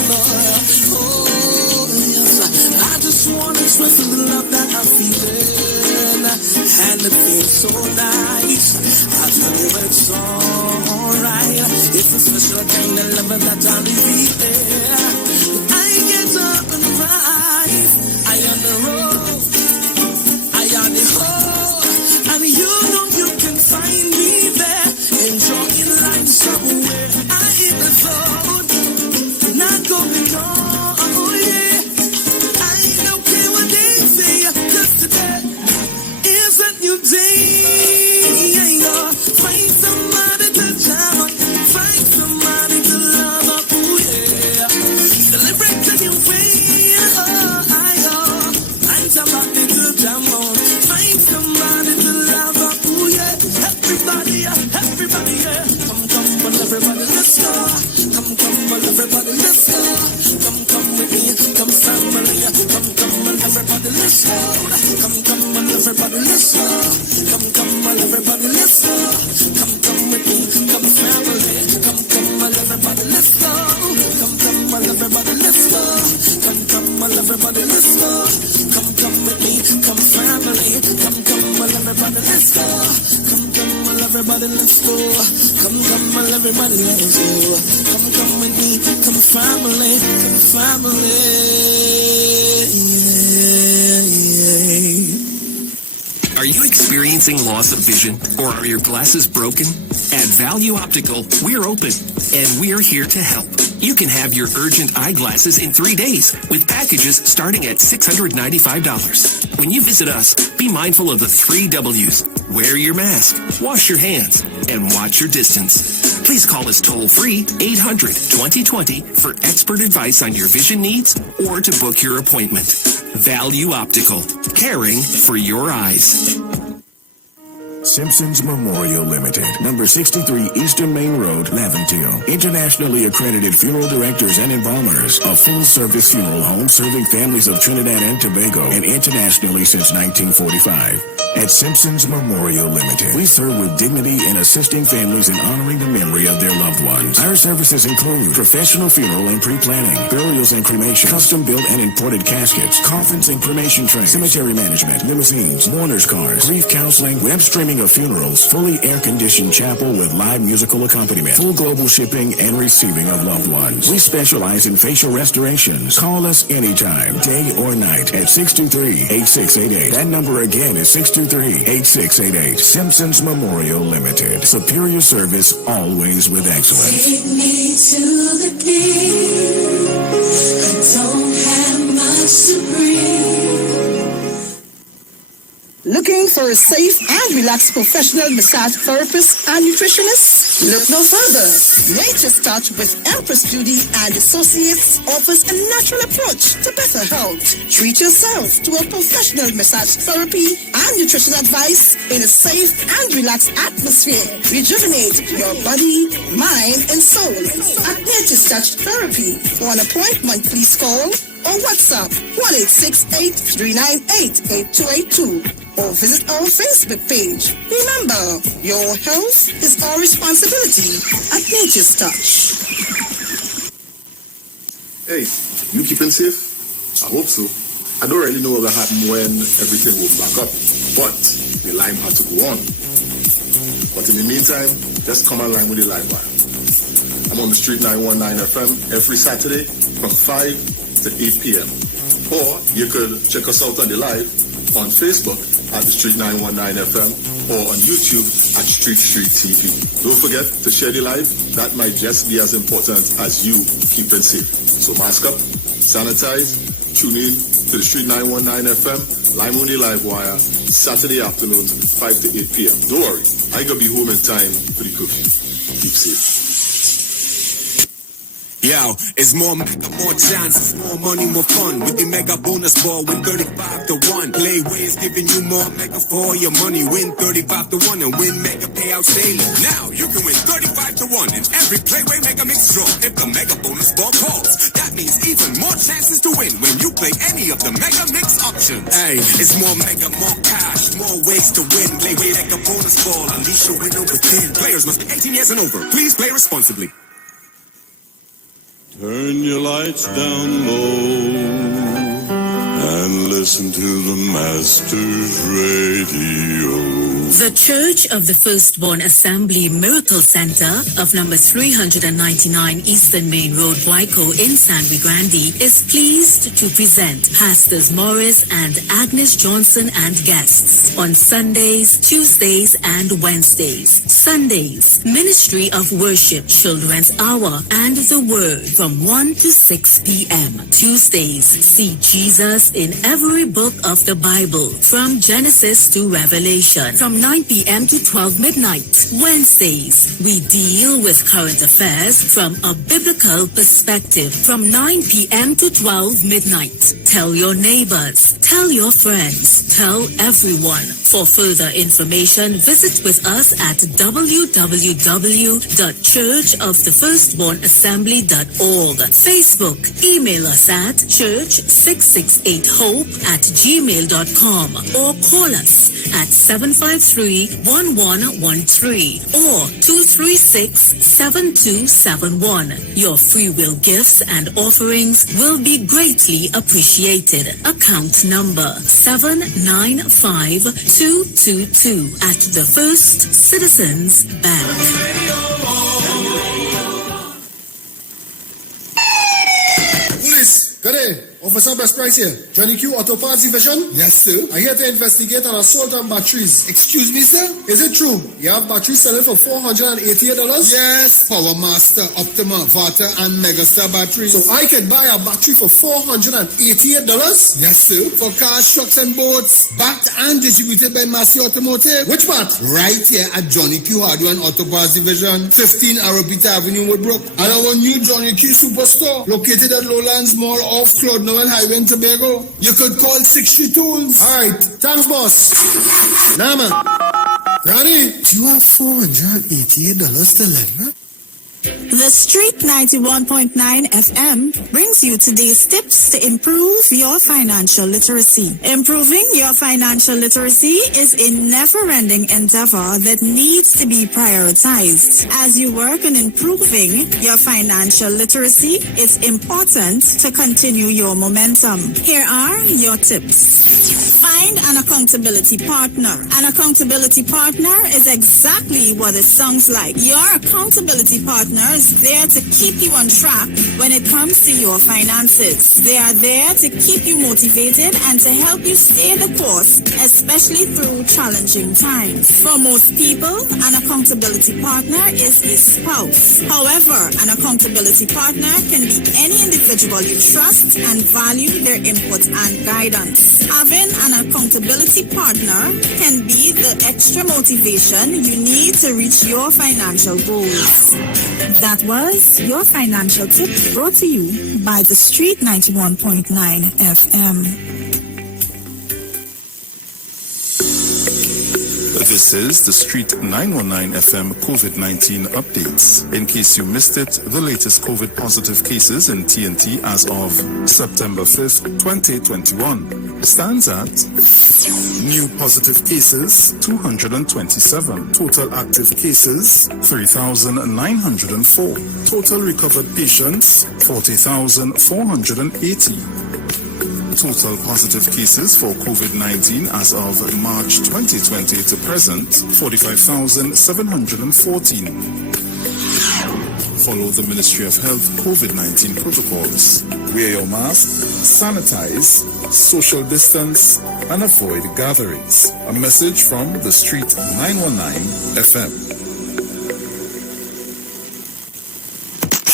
Lord, oh, yes. I just want to express the love that I'm feeling. And it feels so nice. I tell you it's alright. It's a special kind of love that I'm feeling. I get up and rise. I on the road. I on the hole. And you know you can find me there, enjoying life somewhere. I hit the zone, not going on, oh yeah. I don't care what they say, just today is a new day. Find somebody to jam on, find somebody to love up, oh yeah. Celebrate a new way, find somebody to jam on, find somebody to love up, oh yeah. Everybody, yeah. Come on, everybody, let's go. Come on, everybody, let's go. Come with me, come family. Come on, everybody, let's go. Come on, everybody, let's go. Come on, everybody, let's go. Come with me, come family. Come on, everybody, let's go. Come on, everybody, let's go. Come on, everybody, let's go. Come with me, come family. Come on, everybody, let's go. Come on, everybody, let's go. Come on, everybody, let's go. Come with me, come family, yeah. Are you experiencing loss of vision, or are your glasses broken? At Value Optical, we're open, and we're here to help. You can have your urgent eyeglasses in 3 days with packages starting at $695. When you visit us, be mindful of the 3 W's. Wear your mask, wash your hands, and watch your distance. Please call us toll-free 800-2020 for expert advice on your vision needs or to book your appointment. Value Optical, caring for your eyes. Simpsons Memorial Limited, number 63 Eastern Main Road, Laventille. Internationally accredited funeral directors and embalmers. A full-service funeral home serving families of Trinidad and Tobago and internationally since 1945. At Simpsons Memorial Limited, we serve with dignity in assisting families in honoring the memory of their loved ones. Our services include professional funeral and pre-planning, burials and cremation, custom-built and imported caskets, coffins and cremation trays, cemetery management, limousines, mourners cars, grief counseling, web streaming of funerals, fully air-conditioned chapel with live musical accompaniment, full global shipping and receiving of loved ones. We specialize in facial restorations. Call us anytime, day or night, at 623-8688. That number again is 623-8688. Simpsons Memorial Limited. Superior service, always with excellence. Take me to the king. I don't have much to bring. Looking for a safe and relaxed professional massage therapist and nutritionist? Look no further. Nature's Touch with Empress Beauty and Associates offers a natural approach to better health. Treat yourself to a professional massage therapy and nutrition advice in a safe and relaxed atmosphere. Rejuvenate your body, mind, and soul at Nature's Touch Therapy. For an appointment, please call or WhatsApp 1-868-398-8282 or visit our Facebook page. Remember, your health is our responsibility at Nature's Touch. Hey, you keeping safe? I hope so. I don't really know what will happen when everything will back up, but the line had to go on. But in the meantime, just come online with the live wire. I'm on the Street 919 FM every Saturday from 5 to 8 p.m. Or you could check us out on the live on Facebook at the Street 919 FM or on YouTube at Street TV. Don't forget to share the live. That might just be as important as you keeping safe. So mask up, sanitize, tune in to the Street 919 FM, Lime on the Live Wire, Saturday afternoons, 5 to 8 p.m. Don't worry, I gotta be home in time for the curfew. Keep safe. Yo, it's more chances, more money, more fun. With the mega bonus ball, win 35 to 1. Playways giving you more mega for your money. Win 35 to 1 and win mega payouts daily. Now you can win 35 to 1 in every Playway Mega Mix draw. If the mega bonus ball calls, that means even more chances to win when you play any of the mega mix options. Hey, it's more mega, more cash, more ways to win. Playway Mega Bonus Ball, unleash your winner within. Players must be 18 years and over. Please play responsibly. Turn your lights down low and listen to the Master's Radio. The Church of the Firstborn Assembly Miracle Center of number 399 Eastern Main Road, Waiko in San Luis Grande is pleased to present Pastors Morris and Agnes Johnson and guests on Sundays, Tuesdays, and Wednesdays. Sundays, Ministry of Worship, Children's Hour, and the Word from 1 to 6 p.m. Tuesdays, see Jesus in every book of the Bible from Genesis to Revelation from 9 p.m. to 12 midnight. Wednesdays, we deal with current affairs from a biblical perspective from 9 p.m. to 12 midnight. Tell your neighbors, tell your friends, tell everyone. For further information, visit with us at www.churchofthefirstbornassembly.org. Facebook, email us at church668hope@gmail.com or call us at 753-1113 or 236-7271. Your free will gifts and offerings will be greatly appreciated. Account number 795222 at the First Citizens Bank. Police, Gade, Officer sir, best price here. Johnny Q Auto Parts Division? Yes, sir. I'm here to investigate an assault on batteries. Excuse me, sir? Is it true? You have batteries selling for $488? Yes, Power Master, Optima, Vata, and Megastar batteries. So I can buy a battery for $488? Yes, sir. For cars, trucks, and boats. Backed and distributed by Massey Automotive. Which part? Right here at Johnny Q Hardware and Auto Parts Division, 15 Arrowbita Avenue, Woodbrook. And our new Johnny Q Superstore, located at Lowlands Mall off Claude Noel Highway in Tobago. You could call 60 Tools. Alright, thanks, boss. Nah, man. Ronnie, you have $488 to lend, The Street 91.9 FM brings you today's tips to improve your financial literacy. Improving your financial literacy is a never-ending endeavor that needs to be prioritized. As you work on improving your financial literacy, it's important to continue your momentum. Here are your tips. Find an accountability partner. An accountability partner is exactly what it sounds like. Your accountability partner is there to keep you on track when it comes to your finances. They are there to keep you motivated and to help you stay the course, especially through challenging times. For most people, an accountability partner is a spouse. However, an accountability partner can be any individual you trust and value their input and guidance. Having an accountability partner can be the extra motivation you need to reach your financial goals. That was your financial tip brought to you by the Street 91.9 FM. This is the Street 919 FM COVID-19 updates. In case you missed it, the latest COVID positive cases in TNT as of September 5th, 2021 stands at new positive cases 227, total active cases 3,904, total recovered patients 40,480. Total positive cases for COVID-19 as of March 2020 to present, 45,714. Follow the Ministry of Health COVID-19 protocols. Wear your mask, sanitize, social distance, and avoid gatherings. A message from the Street 919 FM.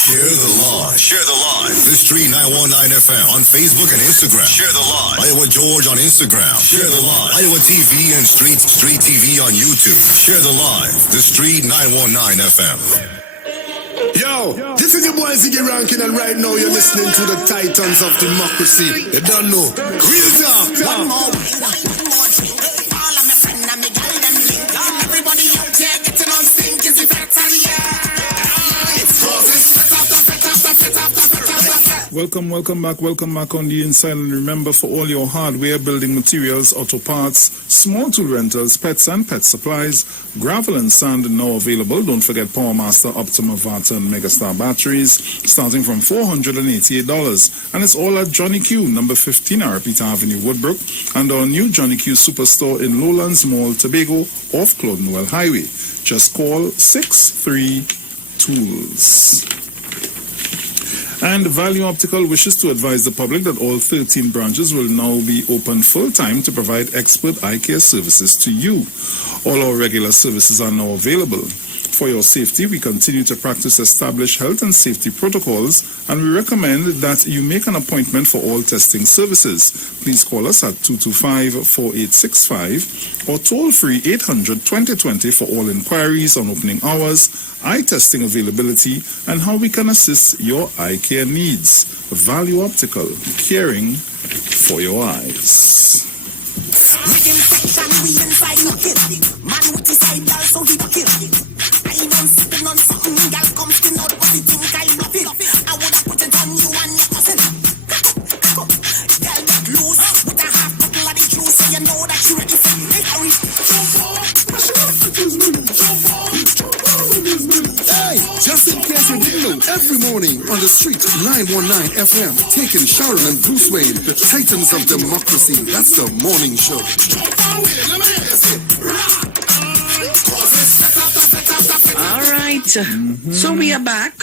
Share the live. Share the live. The Street 919 FM on Facebook and Instagram. Share the live. Iowa George on Instagram. Share the live. Iowa TV and Street TV on YouTube. Share the live. The Street 919 FM. Yo, this is your boy Ziggy Rankin, and right now you're listening to the Titans of Democracy. You don't know. Real talk. One more drink. All of my friends and me gal them link. Everybody out here getting on stink is the better, yeah. Welcome back on the inside, and remember, for all your hardware, building materials, auto parts, small tool rentals, pets and pet supplies, gravel and sand now available. Don't forget Power Master, Optima, Vata and Megastar batteries starting from $488, and it's all at Johnny Q, number 15 Arrowbita Avenue, Woodbrook, and our new Johnny Q Superstore in Lowlands Mall, Tobago, off Claude Noel Highway. Just call 63 Tools. And Value Optical wishes to advise the public that all 13 branches will now be open full-time to provide expert eye care services to you. All our regular services are now available. For your safety, we continue to practice established health and safety protocols, and we recommend that you make an appointment for all testing services. Please call us at 225-4865 or toll-free 800-2020 for all inquiries on opening hours, eye testing availability, and how we can assist your eye care needs. Value Optical, caring for your eyes. Man with his side girl, so he kill. I don't sipping on something, girl come skin out, but he think I love it. I woulda put it on you and your cousin. Girl get loose with a half bottle of the juice, so you know that you ready for me. Hurry, Hey, just in case you didn't know, every morning on the Street 919 FM, taking Sharon and Bruce Wayne, the Titans of Democracy. That's the morning show. All right. So we are back.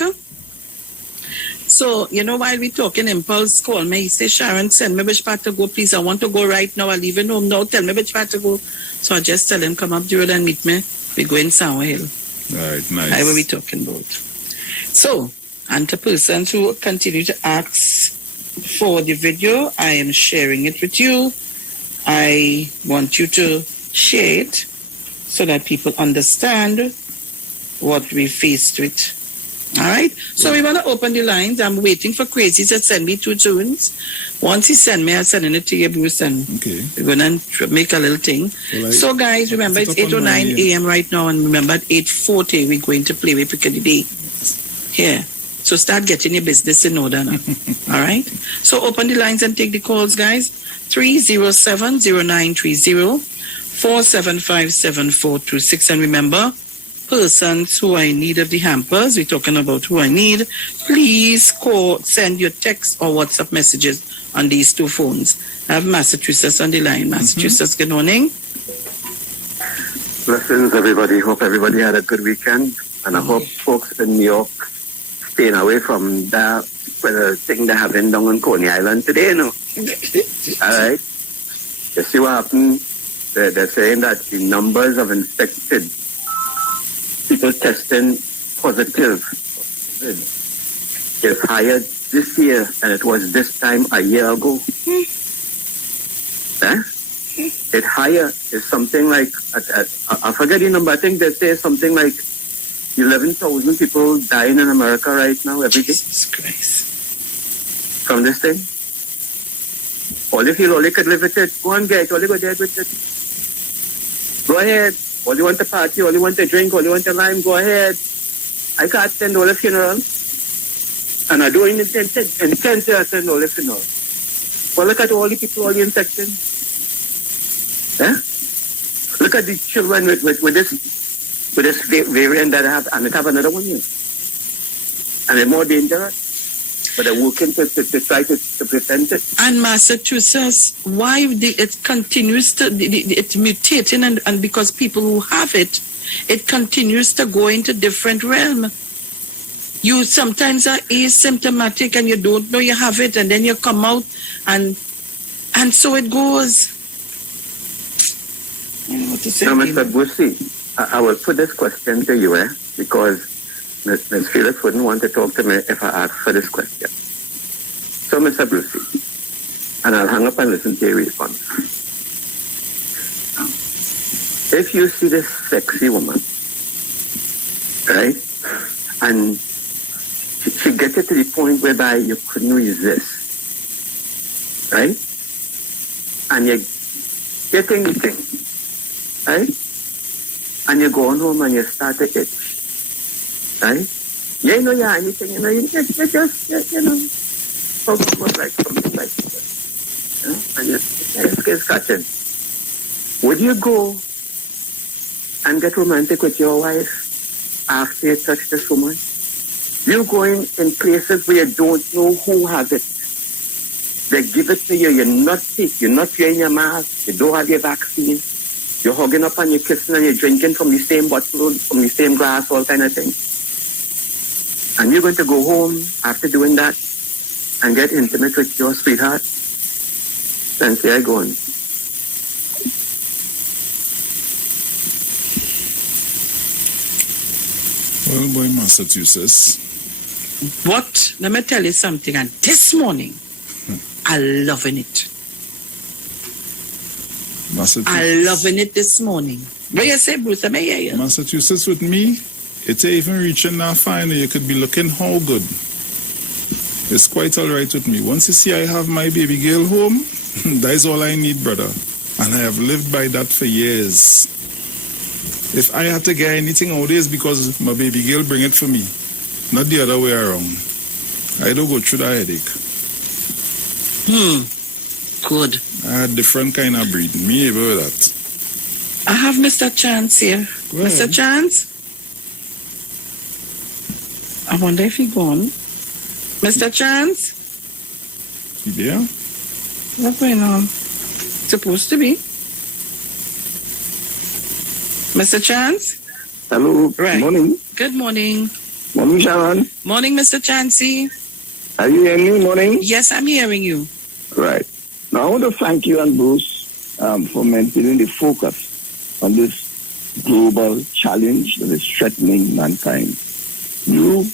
So So, while we talking, Impulse call me. He say, Sharon, send me which part to go, please. I want to go right now. I'm leaving home now. Tell me which part to go. So I just tell him, come up the road and meet me. We go in Sour Hill. All right, nice. I will be talking about. So, and to persons who continue to ask for the video, I am sharing it with you. I want you to share it so that people understand what we faced with. All right? So we want to open the lines. I'm waiting for Crazy to send me 2 tunes. Once he send me, I'll send it to you, Bruce, and we're going to make a little thing. Right. So, guys, remember, it's 8:09 a.m. right now, and remember, at 8:40, we're going to play with Piccadilly here. So start getting your business in order now. All right? So open the lines and take the calls, guys. 307-0930, 475-7426. And remember, persons who are in need of the hampers, we're talking about who I need, please call, send your text or WhatsApp messages on these 2 phones. I have Massachusetts on the line. Massachusetts, good morning. Blessings, everybody. Hope everybody had a good weekend. And I hope folks in New York staying away from that thing they have down on Coney Island today, All right? You see what happened? They're saying that the numbers of infected people testing positive is higher this year than it was this time a year ago. It's higher. It's something like, I forget the number, I think they say something like 11,000 people dying in America right now every day. Jesus Christ. From this thing. All you feel, all you could live with it, go and get it, all you go dead with it. Go ahead. All you want to party, all you want to drink, all you want to lime, go ahead. I can't attend all the funeral. And I don't intend to attend all the funeral. Well, look at all the people, all the infection. Look at the children with this variant that I have, and it have another one here. And they're more dangerous. But they're working to try to prevent it. And Massachusetts, why it continues to, it's mutating, and because people who have it continues to go into different realm. You sometimes are asymptomatic and you don't know you have it, and then you come out, and so it goes. I don't know what to say. Now, Mr. Bussy, I will put this question to you, because Ms. Felix wouldn't want to talk to me if I asked for this question. So, Mr. Brucey, and I'll hang up and listen to your response. If you see this sexy woman, right, and she gets it to the point whereby you couldn't resist, right, and you're getting the thing, right, and you're going home and you start to itch, right? You know, yeah, anything, you just, almost like something like that, and your skin scratching. Would you go and get romantic with your wife after you touch this woman? You're going in places where you don't know who has it. They give it to you, you're not sick, you're not wearing your mask, you don't have your vaccine, you're hugging up and you're kissing and you're drinking from the same bottle, from the same glass, all kind of things. And you're going to go home after doing that and get intimate with your sweetheart and say, I go on. Well, boy, Massachusetts. What? Let me tell you something. And this morning, I'm loving it. I'm loving it this morning. What you say, Bruce? I may hear you. Massachusetts with me, it's even reaching that final. You could be looking how good. It's quite all right with me. Once you see I have my baby girl home, that is all I need, brother. And I have lived by that for years. If I have to get anything out there, it's because my baby girl bring it for me. Not the other way around. I don't go through that headache. Good. I had different kind of breeding. Me able with that. I have Mr. Chance here. Mr. Chance? I wonder if he's gone. Mr. Chance? You there? What's going on? Supposed to be. Mr. Chance? Hello. Right. Morning. Good morning. Morning, Sharon. Morning, Mr. Chancey. Are you hearing me, Morning? Yes, I'm hearing you. Right. Now, I want to thank you and Bruce for maintaining the focus on this global challenge that is threatening mankind. You,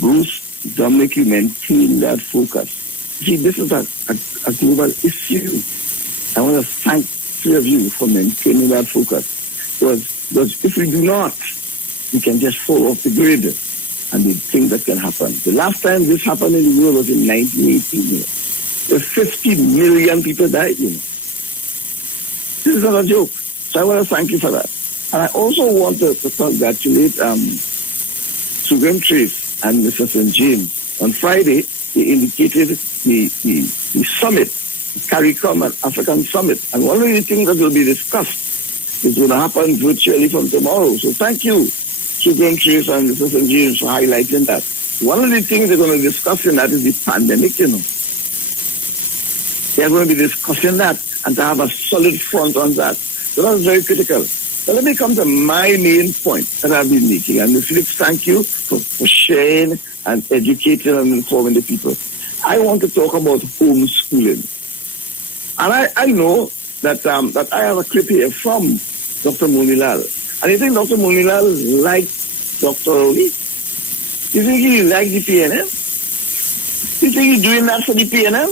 Bruce, Dominic, you maintain that focus. See, this is a global issue. I want to thank three of you for maintaining that focus. Because if we do not, we can just fall off the grid and the things that can happen. The last time this happened in the world was in 1918. You know. 50 million people died. You know. This is not a joke. So I want to thank you for that. And I also want to congratulate Sugan Trace and Mr. St. James. On Friday, they indicated the summit, the CARICOM and African Summit. And one of the things that will be discussed is going to happen virtually from tomorrow. So thank you, Sugan Trace and Mr. St. James, for highlighting that. One of the things they're going to discuss in that is the pandemic, you know. They're going to be discussing that and to have a solid front on that. So that's very critical. But let me come to my main point that I've been making. And Felix, thank you for sharing and educating and informing the people. I want to talk about homeschooling. And I know that I have a clip here from Dr. Monilal. And you think Dr. Monilal liked Dr. Oli? You think he liked the PNM? You think he's doing that for the PNM?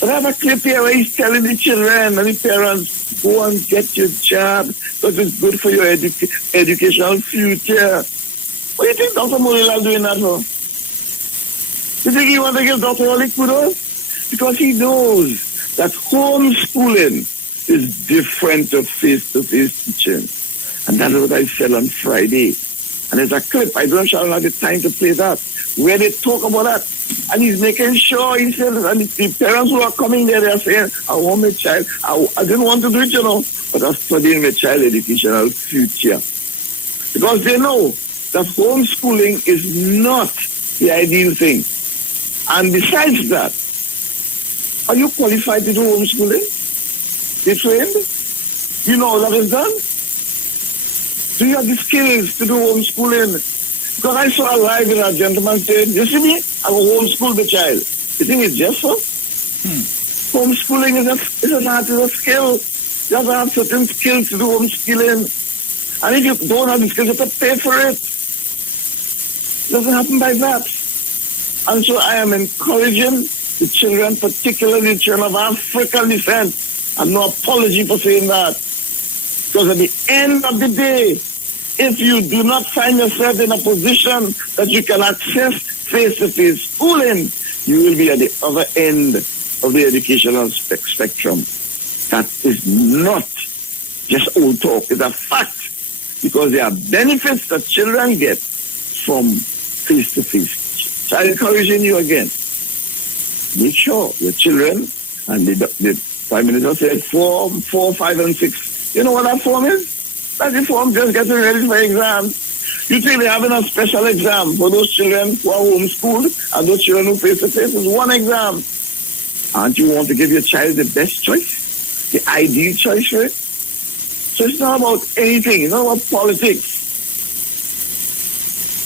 But I have a clip here where he's telling the children and the parents, go and get your job because it's good for your educational future. What do you think Dr. Monilal doing that for? You think he wants to give Dr. Oli kudos? Because he knows that homeschooling is different to face-to-face teaching. And that is what I said on Friday. And there's a clip, I don't have the time to play that, where they talk about that. And he's making sure, he says, and the parents who are coming there, they're saying, I want my child, I didn't want to do it, you know, but I'm studying my child educational future. Because they know that homeschooling is not the ideal thing. And besides that, are you qualified to do homeschooling? You trained? You know how that is done? Do you have the skills to do homeschooling? Because I saw a live in a gentleman saying, you see me? I will homeschool the child. You think it's just so? Homeschooling is an art, is a skill. You have to have certain skills to do homeschooling. And if you don't have the skills, you have to pay for it. It doesn't happen by that. And so I am encouraging the children, particularly the children of African descent. And no apology for saying that. Because at the end of the day, if you do not find yourself in a position that you can access face-to-face schooling, you will be at the other end of the educational spectrum. That is not just old talk. It's a fact. Because there are benefits that children get from face-to-face. So I'm encouraging you again. Make sure your children, and the Prime Minister said form 4, 5, and 6. You know what that form is? That's the form just getting ready for exams. You think they're having a special exam for those children who are homeschooled and those children who face-to-face? It's one exam. Aren't you want to give your child the best choice? The ideal choice for it? So it's not about anything. It's not about politics.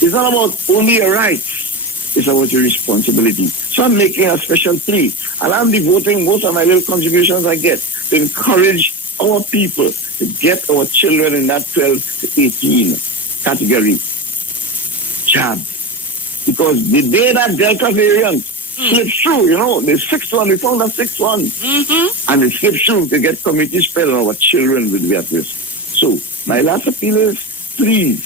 It's not about only your rights. It's about your responsibility. So I'm making a special plea. And I'm devoting most of my little contributions I get to encourage our people to get our children in that 12 to 18 category jab. Because the day that Delta variant slips through, you know, the sixth one, we found that sixth one. And it slips through to get community spread, and our children will be at risk. So my last appeal is, please,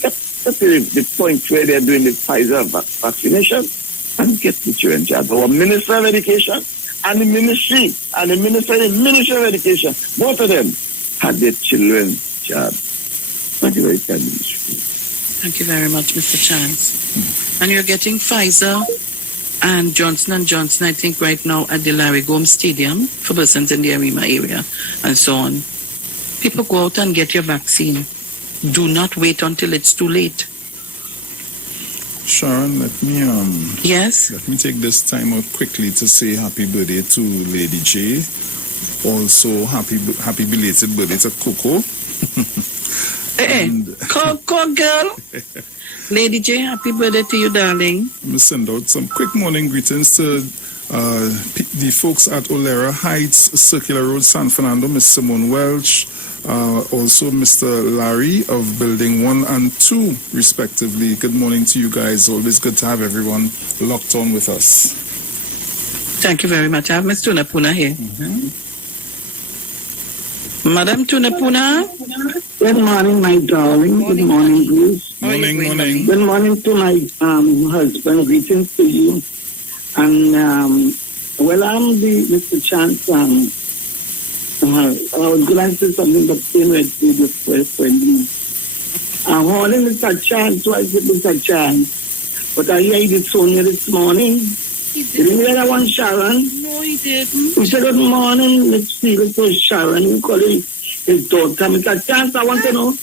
get to the point where they're doing the Pfizer vaccination and get the children jab. Our Minister of Education and the Ministry of Education, both of them had their children jabbed. Thank you very much. Thank you very much, Mr. Chance. And you're getting Pfizer and Johnson & Johnson, I think, right now at the Larry Gomes Stadium for persons in the Arima area and so on. People go out and get your vaccine. Do not wait until it's too late. Sharon, let me yes. Let me take this time out quickly to say happy birthday to Lady J. Also, happy belated birthday to Coco. Coco girl. Lady J, happy birthday to you, darling. Let me send out some quick morning greetings to the folks at Olera Heights, Circular Road, San Fernando, Miss Simone Welch, also Mr. Larry of Building 1 and 2, respectively. Good morning to you guys. Always good to have everyone locked on with us. Thank you very much. I have Miss Tuna Puna here. Madam Tuna Puna. Good morning, my darling. Good morning, Bruce. Morning. Good morning to my husband. Greetings to you. And, I'm the Mr. Chance. I was going to say something, but same way to the friendly. I'm holding Mr. Chance, so I said Mr. Chance. But I hear this Sonia this morning. Did you hear that one, Sharon? No, he didn't. He said, good morning, Miss Felix or Sharon. You call it his daughter. Mr. Chance, I want to know.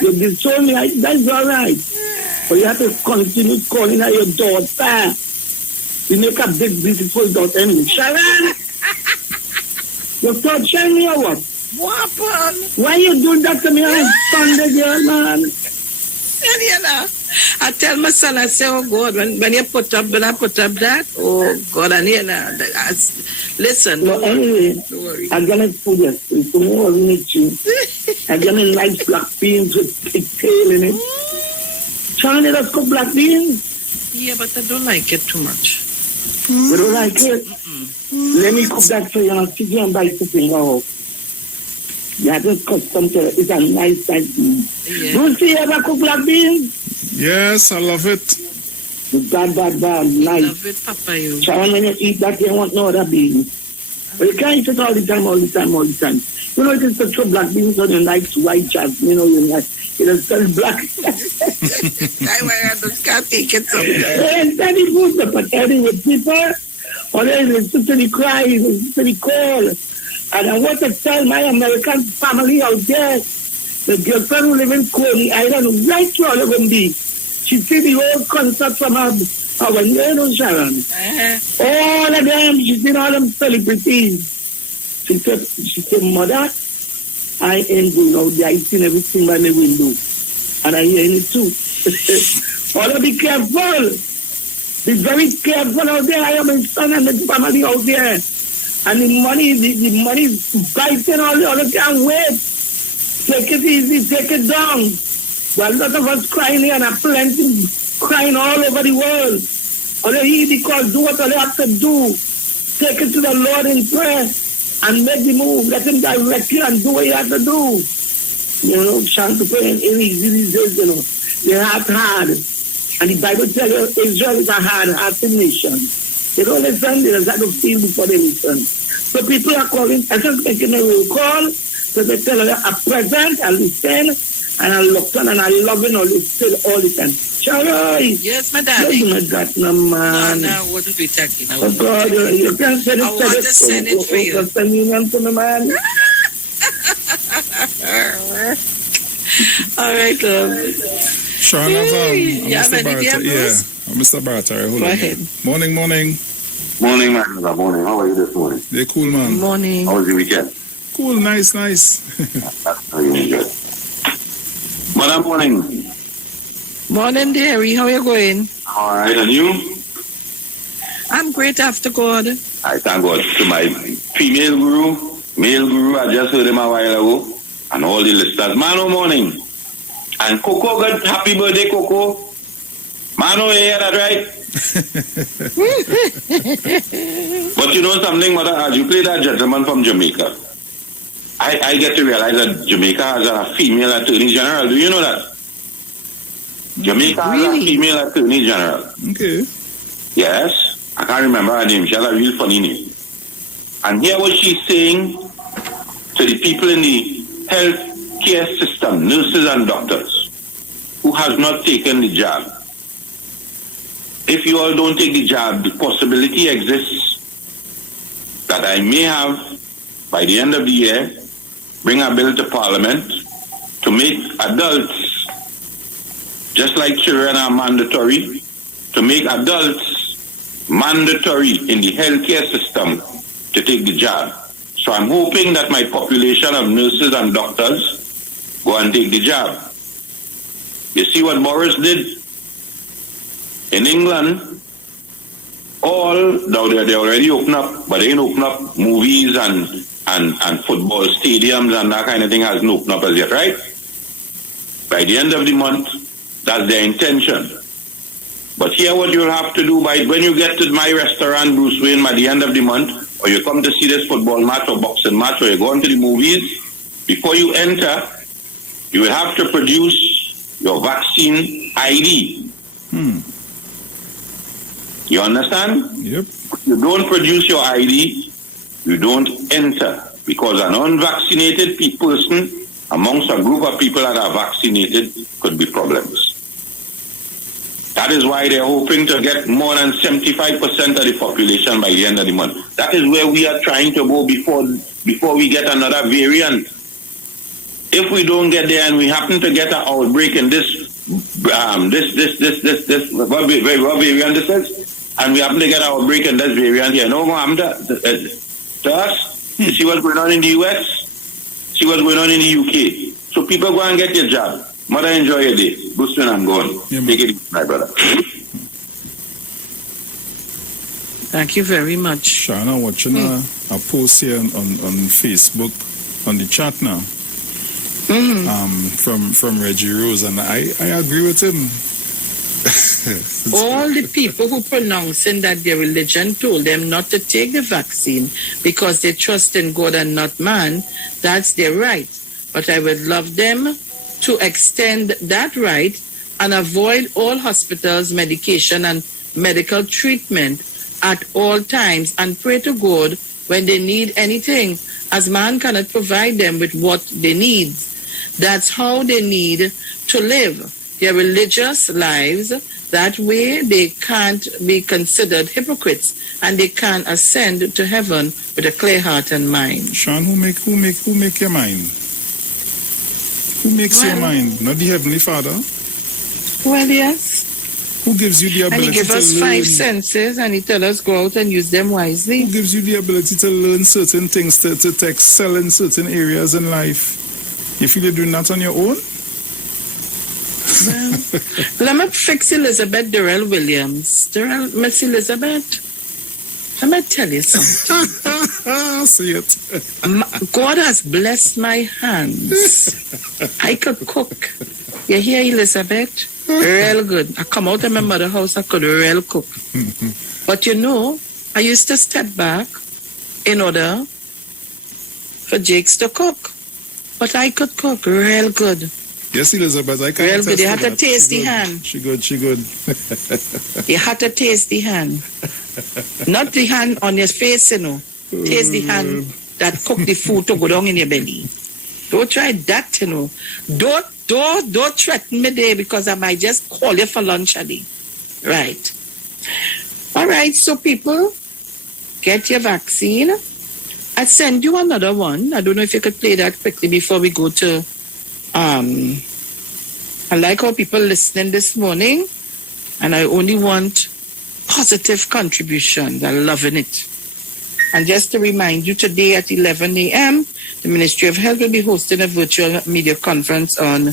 You disown me. That's all right. But you have to continue calling her your daughter. You make a big, beautiful daughter anyway. Sharon! You thought shiny or what? What happened? Why you do that to me on Sunday, girl, man? I tell my son, I say, oh God, when I put up that, oh God, and listen. No, anyway, don't worry. I'm going to put this. Tomorrow we meet you. I'm going to like black beans with pigtail in it. Charlie, let's cook black beans. Yeah, but I don't like it too much. You don't like it? Let me cook that for you and I'll sit you and bite the thing out. Yeah, just custom to it. It's a nice bean. Yeah. Don't you ever cook black beans? Yes, I love it. Bad, nice. I love it, Papa. You. Sharon, when you eat that, you want no other beans. But you can't eat it all the time. You know, it is such a black beans on your nice white jasmine, you know, it is still black. I just can't take it sometimes. And then it goes the potato with people, or then it's to the cry, it's to the call. And I want to tell my American family out there, the girlfriend who live in Coney Island, right where I live in B. She see the whole concert from her window, Sharon. All of them, she seen all them celebrities. She said, Mother, I ain't going out there. I seen everything by the window. And I hear it too. All be careful. Be very careful out there. I have my son and the family out there. And the money is biting all the other can't wait. Take it easy, take it down. Well, a lot of us crying here and a plenty crying all over the world. All they hear the call, do what they have to do. Take it to the Lord in prayer and make the move. Let him direct you and do what you have to do. You know, trying to pray in easy these days, you know. They have hard. And the Bible tells you Israel is a hard-hearted nation. They don't listen, they just have to feel before they listen. So people are calling, I just making a roll call, so they tell her, I present, I listen, and I look on, and I love it, and I listen all the time. Sharon! Yes, my darling. Don't do that, no, man. No, what are we talking about? Oh, God, you can't send it I want to send it for you. Send it to me, man. All right, love. Sharon, Mr. Barter. Yeah, Mr. Barter. Hold Go on. ahead. Morning. Morning, man. Good morning. How are you this morning? They're cool, man. Morning. How was the weekend? Cool, nice. How you doing? Good. Madam, morning. Morning, dearie. How are you going? All right, and you? I'm great after God. I thank God to my female guru, male guru. I just heard him a while ago, and all the listeners. Mano, morning. And Coco, good. Happy birthday, Coco. Mano, you hear that right? But you know something, mother, as you play that gentleman from Jamaica, I get to realize that Jamaica has a female attorney general. Do you know that? Jamaica has a female attorney general. Okay. Yes. I can't remember her name. She has a real funny name. And hear what she's saying to the people in the health care system, nurses and doctors, who has not taken the jab. If you all don't take the jab, the possibility exists that I may have, by the end of the year, bring a bill to Parliament to make adults, just like children are mandatory, to make adults mandatory in the healthcare system to take the jab. So I'm hoping that my population of nurses and doctors go and take the jab. You see what Boris did? In England, they already open up, but they ain't open up movies and football stadiums and that kind of thing hasn't opened up as yet, right? By the end of the month, that's their intention. But here what you'll have to do when you get to my restaurant, Bruce Wayne, by the end of the month, or you come to see this football match or boxing match, or you go into the movies, before you enter, you will have to produce your vaccine ID. You understand? Yep. If you don't produce your ID, you don't enter, because an unvaccinated person amongst a group of people that are vaccinated could be problems. That is why they're hoping to get more than 75% of the population by the end of the month. That is where we are trying to go before we get another variant. If we don't get there and we happen to get an outbreak in what variant this is, and we happen to get an outbreak in this variant here, no harm to us. You see what's going on in the US? See what's going on in the UK? So people go and get your job. Mother, enjoy your day. Boosman, I'm going. Take it easy, my brother. Thank you very much. Sharon, I'm watching a post here on Facebook on the chat now. From Reggie Rose, and I agree with him. All the people who pronouncing that their religion told them not to take the vaccine because they trust in God and not man, that's their right. But I would love them to extend that right and avoid all hospitals, medication, and medical treatment at all times, and pray to God when they need anything, as man cannot provide them with what they need. That's how they need to live their religious lives. That way they can't be considered hypocrites, and they can ascend to heaven with a clear heart and mind. Sean, who make your mind? Who makes your mind? Not the Heavenly Father? Well, yes. Who gives you the ability and he gives us 5 senses, and he tells us go out and use them wisely. Who gives you the ability to learn certain things, to excel in certain areas in life? You feel you're doing that on your own? Well, let me fix Elizabeth Darrell Williams. Miss Elizabeth, let me tell you something. See it. God has blessed my hands. I could cook. You hear, Elizabeth? Real good. I come out of my mother's house, I could real cook. But you know, I used to step back in order for Jakes to cook. But I could cook real good. Yes, Elizabeth, I can't. Real good. You had to taste the hand. She good. You had to taste the hand. Not the hand on your face, you know. Taste the hand that cook the food to go down in your belly. Don't try that, you know. Don't threaten me there, because I might just call you for lunch, Ali. Right. All right, so people, get your vaccine. I'll send you another one. I don't know if you could play that quickly before we go to I like how people listening this morning, and I only want positive contributions. I'm loving it. And just to remind you, today at 11 a.m., the Ministry of Health will be hosting a virtual media conference on,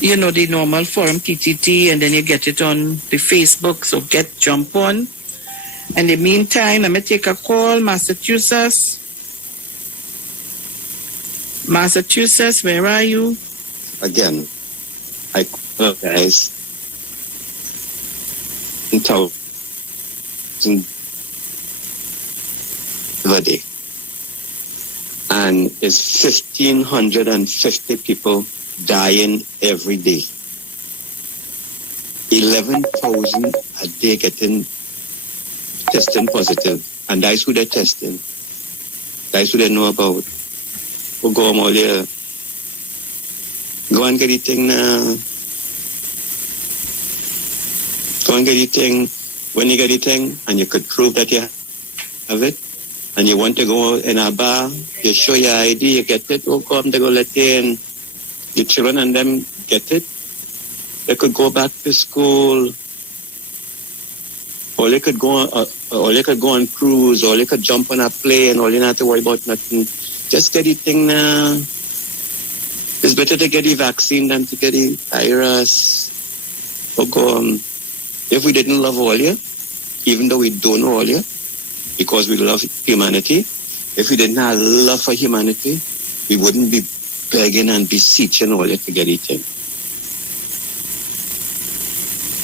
the normal forum, TTT, and then you get it on the Facebook, so jump on. In the meantime, let me take a call. Massachusetts, where are you? Again, I apologize. Until the day. And it's 1,550 people dying every day. 11,000 a day getting testing positive. And that's who they're testing. That's who they know about. We'll go all there. Go and get the thing now. Go and get the thing. When you get the thing, and you could prove that you have it, and you want to go in a bar, you show your ID, you get it, oh, come, they go let you in. The children and them get it. They could go back to school. Or they could go on cruise, or they could jump on a plane, or you don't have to worry about nothing. Just get the thing now. It's better to get the vaccine than to get the virus. Or go If we didn't love all you, even though we don't know all you, because we love humanity, if we didn't have love for humanity, we wouldn't be begging and beseeching all you to get eaten.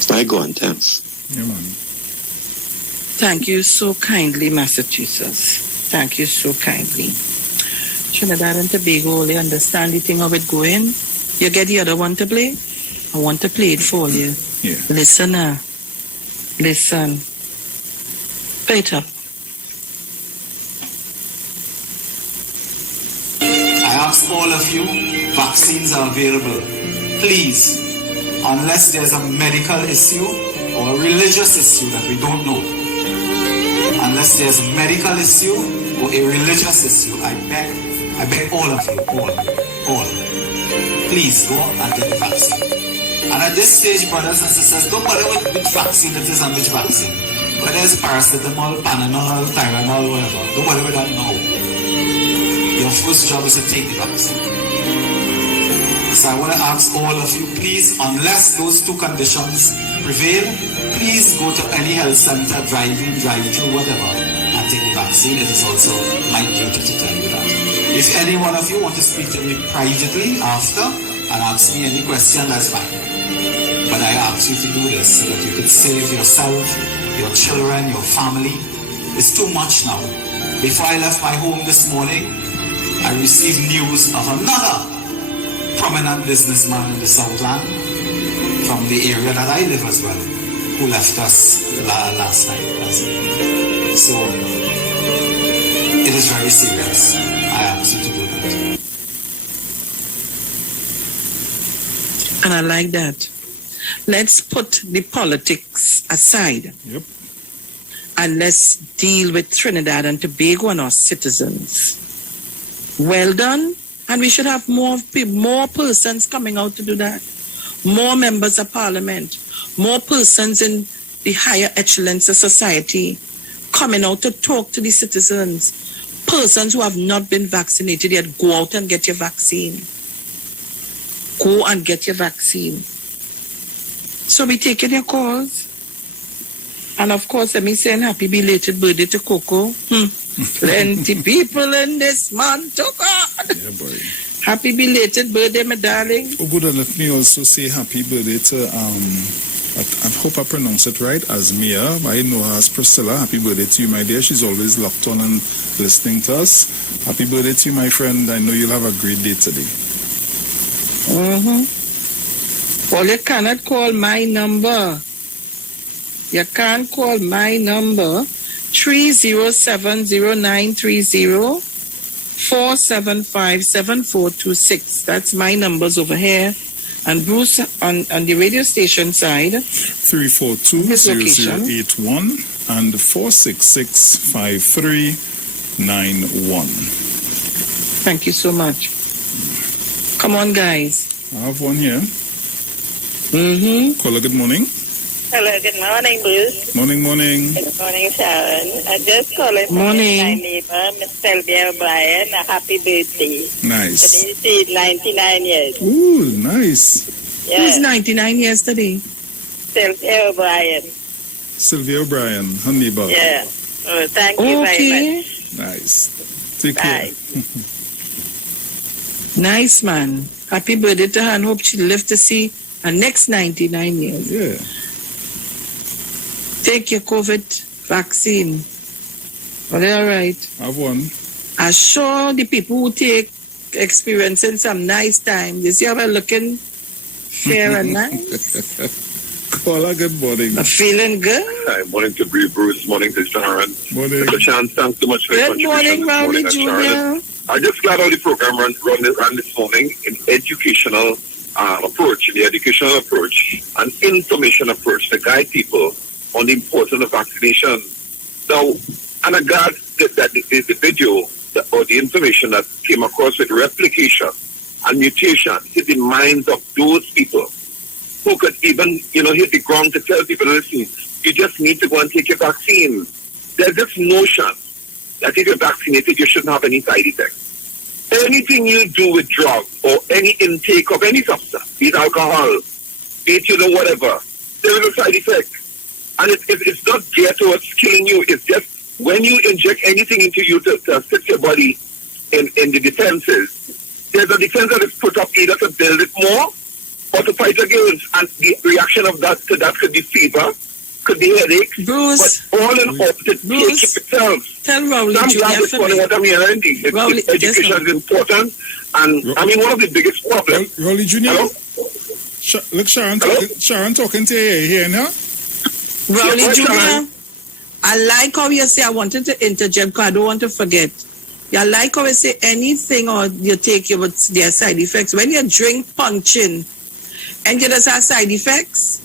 I go on, thanks. Yeah, man. Thank you so kindly, Massachusetts. Thank you so kindly. Trinidad and Tobago only understand the thing of it going. You get the other one to play? I want to play it for you. Yeah. Listen. Play it up. I ask all of you, vaccines are available. Please, unless there's a medical issue or a religious issue that we don't know, unless there's a medical issue or a religious issue, I beg all of you, all, please go and get the vaccine. And at this stage, brothers and sisters, don't bother with which vaccine it is and which vaccine. Whether it's paracetamol, Panadol, Tylenol, whatever. Don't bother with that now. Your first job is to take the vaccine. So I want to ask all of you, please, unless those two conditions prevail, please go to any health center, drive-in, drive-through, whatever, and take the vaccine. It is also my duty to tell you that. If any one of you want to speak to me privately after and ask me any question, that's fine. But I ask you to do this so that you could save yourself, your children, your family. It's too much now. Before I left my home this morning, I received news of another prominent businessman in the Southland from the area that I live as well, who left us last night. So it is very serious. I ask you to do that. And I like that. Let's put the politics aside. Yep. And let's deal with Trinidad and Tobago and our citizens. Well done. And we should have more persons coming out to do that. More members of parliament. More persons in the higher echelons of society coming out to talk to the citizens. Persons who have not been vaccinated yet, go out and get your vaccine. Go and get your vaccine. So we taking your calls. And of course, let me say a happy belated birthday to Coco. Plenty people in this month, oh God. Yeah, boy. Happy belated birthday, my darling. Oh, good, and let me also say happy birthday to, I hope I pronounce it right, Asmia. I know her as Priscilla. Happy birthday to you, my dear. She's always locked on and listening to us. Happy birthday to you, my friend. I know you'll have a great day today. Well, you cannot call my number. You can't call my number 3070930 475-7426. That's my numbers over here. And Bruce on the radio station side 342-0081 and 466-5391. Thank you so much. Come on, guys. I have one here. Caller, good morning. Hello, good morning, Bruce. Morning. Good morning, Sharon. I just calling my neighbor, Miss Sylvia O'Brien, a happy birthday. Nice. Today she's 99 years. Ooh, nice. Yeah. Who's 99 years today? Sylvia O'Brien. Sylvia O'Brien, her neighbor. Yeah. Oh, thank you very much. Nice. Take care. Nice, man. Happy birthday to her and hope she live to see her next 99 years. Yeah. Take your COVID vaccine. Are they all right? I have one. I'm sure the people who take experiencing some nice time. You see how we're looking fair and nice? Caller, good morning. I'm feeling good. Hi, morning to Bruce, morning to Sharon. Morning. Mr. Chance, thanks so much for your Good contribution morning, this Rowdy morning. Jr. I just got out the program run this morning in educational approach, the educational approach and information approach to guide people on the importance of vaccination. Now, and I got the video or the information that came across with replication and mutation hit the minds of those people who could even, hit the ground to tell people, listen, you just need to go and take your vaccine. There's this notion that if you're vaccinated, you shouldn't have any side effects. Anything you do with drugs or any intake of any substance, be it alcohol, be it, whatever, there is a side effect. And it's not geared towards killing you. It's just when you inject anything into you to assist your body in the defenses, there's a defense that is put up either to build it more or to fight against. And the reaction of that to that could be fever, could be headaches. Bruce, but all in all, to take itself. Tell Rowley I'm Jr. glad for me. what I'm hearing. Education is important. And I mean, one of the biggest problems. Rowley Jr. Look, Sharon talking to you here now. Rowley Jr., I like how you say, I wanted to interject because I don't want to forget. I like how you say anything or you take your their side effects. When you drink punching and you just have side effects,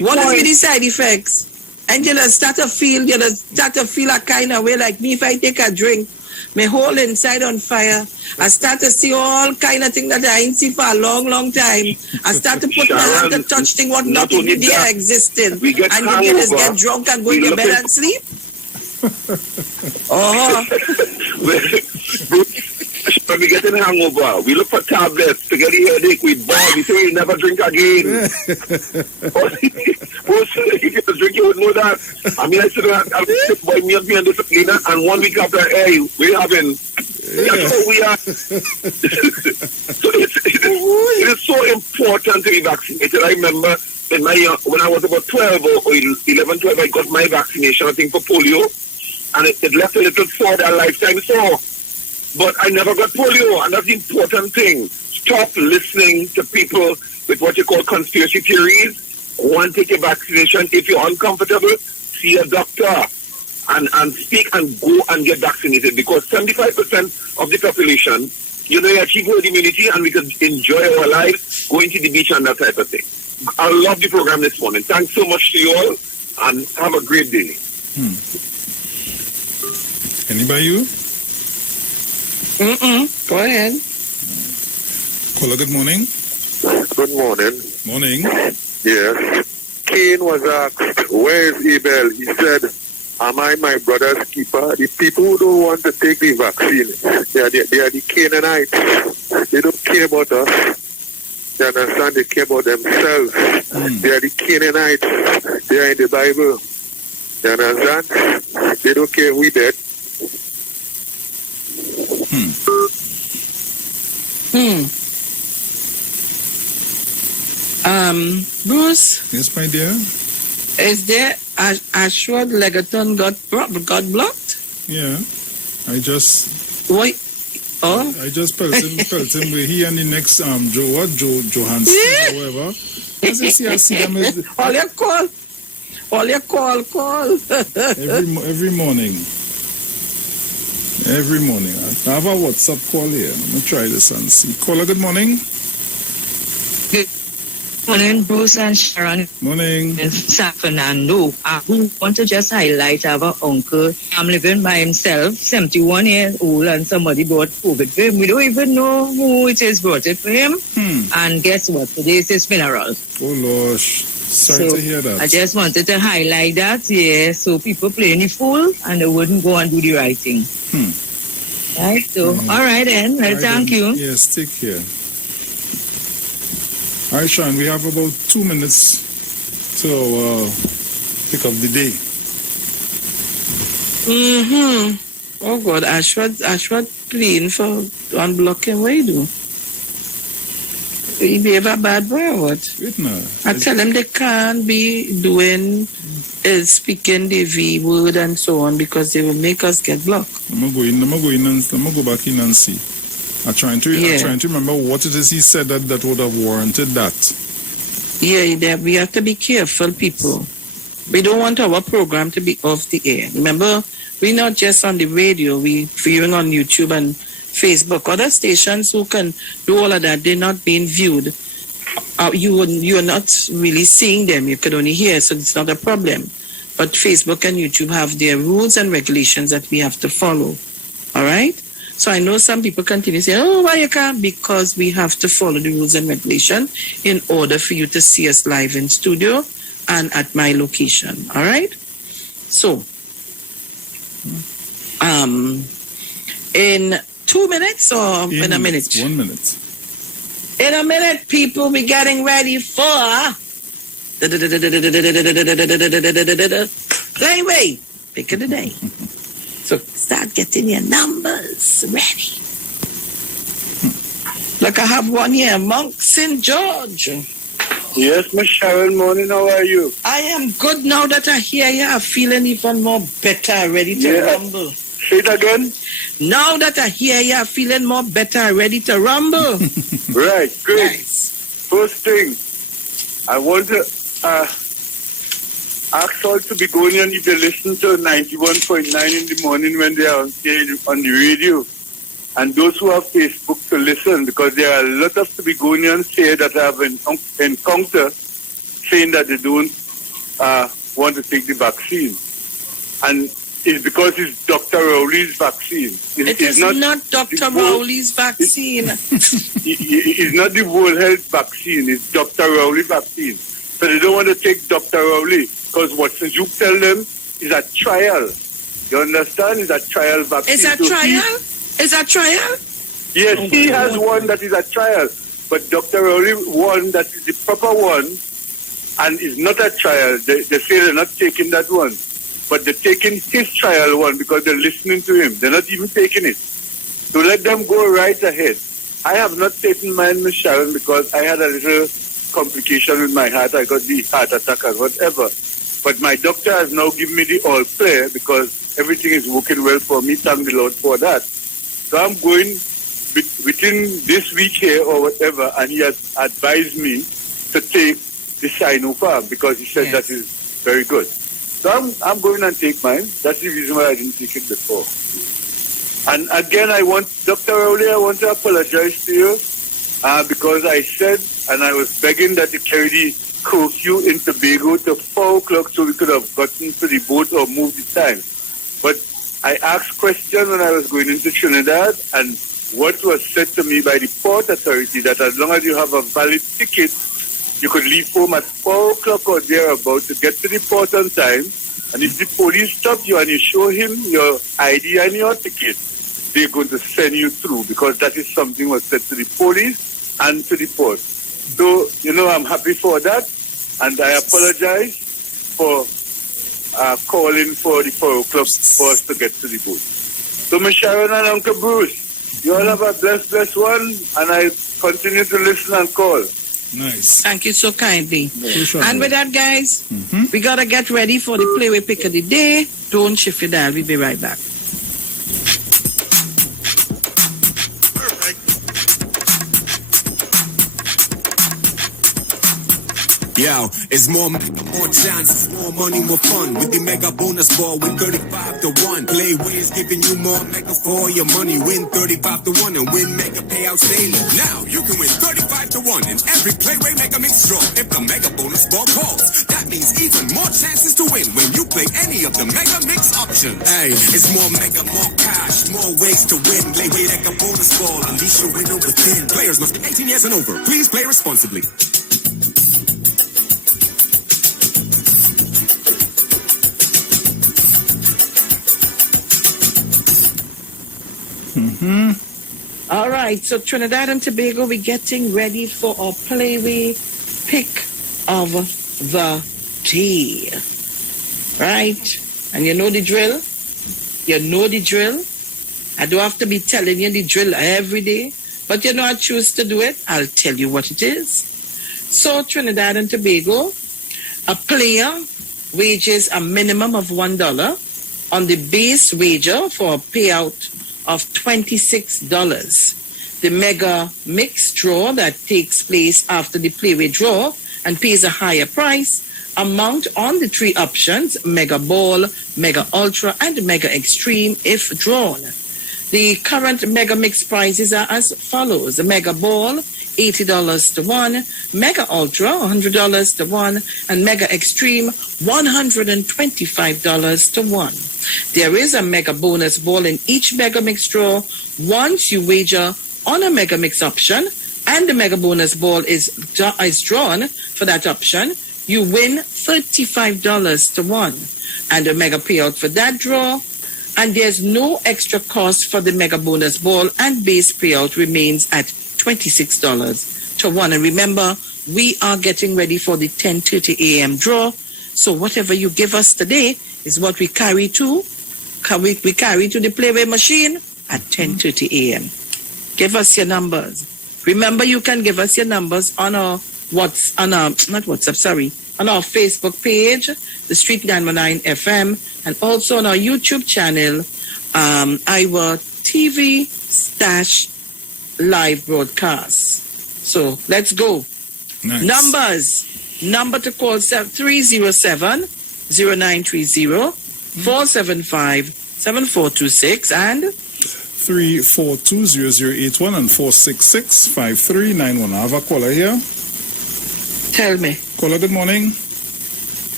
what is the side effects? And you just start to feel a kind of way like me if I take a drink. My whole inside on fire. I start to see all kind of things that I ain't seen for a long, long time. I start to put my hand to touch things what not even there existed. And you just get drunk and go in your bed and sleep. When we get in hangover, we look for tablets to get the headache. We ball. We say we never drink again. If you drink, you would know that. I mean, I said, I'll sit by me and be a discipliner, and 1 week after, hey, we're having. That's how we are. So it is so important to be vaccinated. I remember when I was about 12 or 11, 12, I got my vaccination, I think, for polio, and it left a little sore that lifetime sore. But I never got polio, and that's the important thing. Stop listening to people with what you call conspiracy theories. One, take your vaccination. If you're uncomfortable, see a doctor and speak and go and get vaccinated, because 75% of the population, you achieve herd immunity and we can enjoy our lives, going to the beach and that type of thing. I love the program this morning. Thanks so much to you all, and have a great day. Anybody you? Go ahead. Caller, good morning. Good morning. Morning. Yes. Cain was asked, where is Abel? He said, am I my brother's keeper? The people who don't want to take the vaccine, they are the Canaanites. They don't care about us. You understand? They care about themselves. They are the Canaanites. They are in the Bible. You understand? They don't care we dead. Bruce? Yes, my dear? Is there Ashford Legaton got blocked? Yeah. I just... Why? Oh? I just felt him with he and the next, Johansson or whatever. As I see them as... All your call. Every morning. Every morning. I have a WhatsApp call here. Let me try this and see. Caller, good morning. Good morning, Bruce and Sharon. Morning. San Fernando. I want to just highlight our uncle. I'm living by himself, 71 years old, and somebody brought COVID for him. We don't even know who it is brought it for him. And guess what? Today is his funeral. Oh, gosh. Sorry to hear that. I just wanted to highlight that, so people playing the fool and they wouldn't go and do the right thing. Right? So, all right then. Well, thank you. Yes, take care. All right, Sharon, we have about 2 minutes to pick up the day. Oh, God. Ashford playing for unblocking. What do you do? He behave a bad boy or what? I tell them they can't be doing speaking the V word and so on because they will make us get blocked. Let me go back in and see. I'm trying to remember what it is he said that would have warranted that. Yeah, we have to be careful, people. We don't want our program to be off the air. Remember, we're not just on the radio, we're viewing on YouTube and Facebook. Other stations who can do all of that, they're not being viewed. You're not really seeing them. You could only hear, so it's not a problem. But Facebook and YouTube have their rules and regulations that we have to follow. All right? So I know some people continue to say, oh, why you can't? Because we have to follow the rules and regulations in order for you to see us live in studio and at my location. All right? So, in 2 minutes or in a minute? 1 minute. In a minute, people, we're getting ready for Playway, pick of the day. So start getting your numbers ready. Look, I have one here, Monk St. George. Yes, Miss Sharon, morning, how are you? I am good now that I hear you. I'm feeling even more better, ready to rumble. Say it again. Now that I hear you, I'm feeling more better, ready to rumble. Right, great. Nice. First thing, I want to ask all to Begonian if they listen to 91.9 in the morning when they are on the radio. And those who have Facebook to listen, because there are a lot of Begonians here that have encountered saying that they don't want to take the vaccine. And it's because it's Dr. Rowley's vaccine. It is not Dr. Rowley's vaccine. It's not the World Health vaccine. It's Dr. Rowley vaccine. So they don't want to take Dr. Rowley because what you tell them is a trial. You understand? It's a trial vaccine. Is a trial? Is a trial? Yes, he has one that is a trial. But Dr. Rowley one that is the proper one and is not a trial. They say they're not taking that one. But they're taking his trial one because they're listening to him. They're not even taking it. So let them go right ahead. I have not taken mine, Miss Sharon, because I had a little complication with my heart. I got the heart attack or whatever. But my doctor has now given me the all clear because everything is working well for me. Thank the Lord for that. So I'm going within this week here or whatever, and he has advised me to take the Sinopharm because he said that is very good. So I'm going and take mine. That's the reason why I didn't take it before. And again, Dr. Rowley, I want to apologize to you because I said, and I was begging that you carry the curfew in Tobago to 4 o'clock so we could have gotten to the boat or moved the time. But I asked questions when I was going into Trinidad, and what was said to me by the port authority that as long as you have a valid ticket, you could leave home at 4 o'clock or thereabout to get to the port on time. And if the police stop you and you show him your ID and your ticket, they're going to send you through because that is something was said to the police and to the port. So, I'm happy for that. And I apologize for calling for the 4 o'clock for us to get to the boat. So, Miss Sharon and Uncle Bruce, you all have a blessed one, and I continue to listen and call. Nice. Thank you so kindly. And with that, guys, we got to get ready for the Playway Pick of the Day. Don't shift your dial. We'll be right back. Yo, it's more chances, more money, more fun. With the mega bonus ball, win 35 to 1. Playway is giving you more mega for your money. Win 35 to 1 and win mega payouts daily. Now you can win 35 to 1 in every Playway mega mix draw if the mega bonus ball calls. That means even more chances to win when you play any of the mega mix options. Hey, it's more mega, more cash, more ways to win. Playway mega bonus ball, unleash your winner within. Players must be 18 years and over. Please play responsibly. All right, so Trinidad and Tobago, we're getting ready for our Playway Pick of the Day. Right? And you know the drill? You know the drill? I don't have to be telling you the drill every day, but I choose to do it. I'll tell you what it is. So Trinidad and Tobago, a player wages a minimum of $1 on the base wager for a payout of $26. The mega mix draw that takes place after the Playway draw and pays a higher price amount on the 3 options, Mega Ball, Mega Ultra, and Mega Extreme if drawn. The current mega mix prices are as follows. The Mega Ball, $80 to 1, Mega Ultra, $100 to 1, and Mega Extreme, $125 to 1. There is a mega bonus ball in each mega mix draw. Once you wager on a mega mix option and the mega bonus ball is drawn for that option, you win $35 to 1 and a mega payout for that draw. And there's no extra cost for the mega bonus ball, and base payout remains at $26 to 1. And remember, we are getting ready for the 10:30 a.m. draw. So whatever you give us today is what we carry to. We carry to the playway machine at 10:30 a.m. Give us your numbers. Remember, you can give us your numbers on our on our Facebook page, The Street 919 FM, and also on our YouTube channel, IWER TV /live broadcast. So let's go. Nice. Numbers. Number to call 307-0930 475-7426 and 342-0081 and 466-5391. I have a caller here. Tell me. Caller, good morning.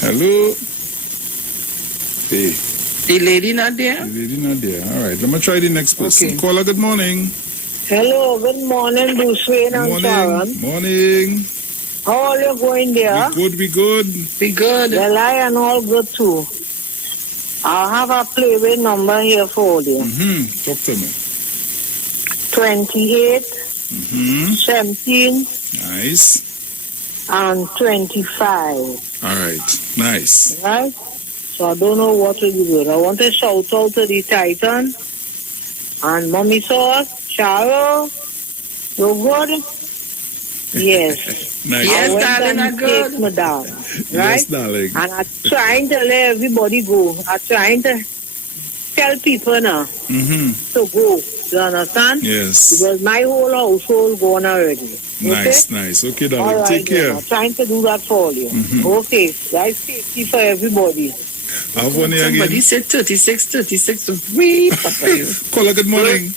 Hello. Hey. The lady not there? The lady not there. All right. Let me try the next person. Okay. Caller, good morning. Hello, good morning, Bruce Wayne and Sharon. Morning. How are you going there? We good. We good. Well, I am all good too. I have a playway number here for you. Talk to me. 28, 17, Nice. and 25. All right. Nice. Right? So I don't know what to do with it. I want to shout out to the Titan and Mommy Sauce, Sharon. You good? Yes. Nice. I went darling, and take me down. Right? Yes, darling. And I'm trying to let everybody go. I'm trying to tell people now to go. You understand? Yes. Because my whole household gone already. Nice, nice. Okay, darling. All right, Take care. I'm trying to do that for you. Okay. Life safety for everybody. I have one here Somebody again. said 36. Wee, Papa. Caller, good morning.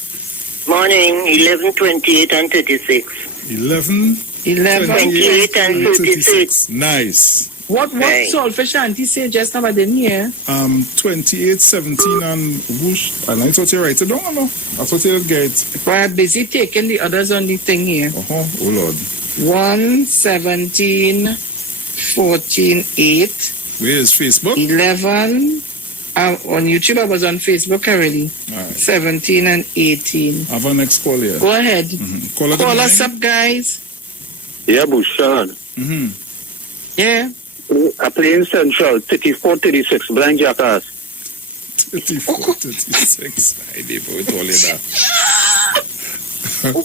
Morning, 11, 28 and 36. 11, 28 and 36. Nice. What Solfish Auntie say just now? I didn't hear. 28, 17 and whoosh. And I thought you write it down, or no? I thought you would get it. We're busy taking the others on the thing here. Oh Lord. 1, 17, 14, 8. Where is Facebook? 11. On YouTube, I was on Facebook already. All right. 17 and 18. I have a next call here. Go ahead. Caller, Call us up, guys. Yeah, Sharon. Yeah. I play in Central, 34, 36, Blind Jackass. 34, 36. I did with all of that.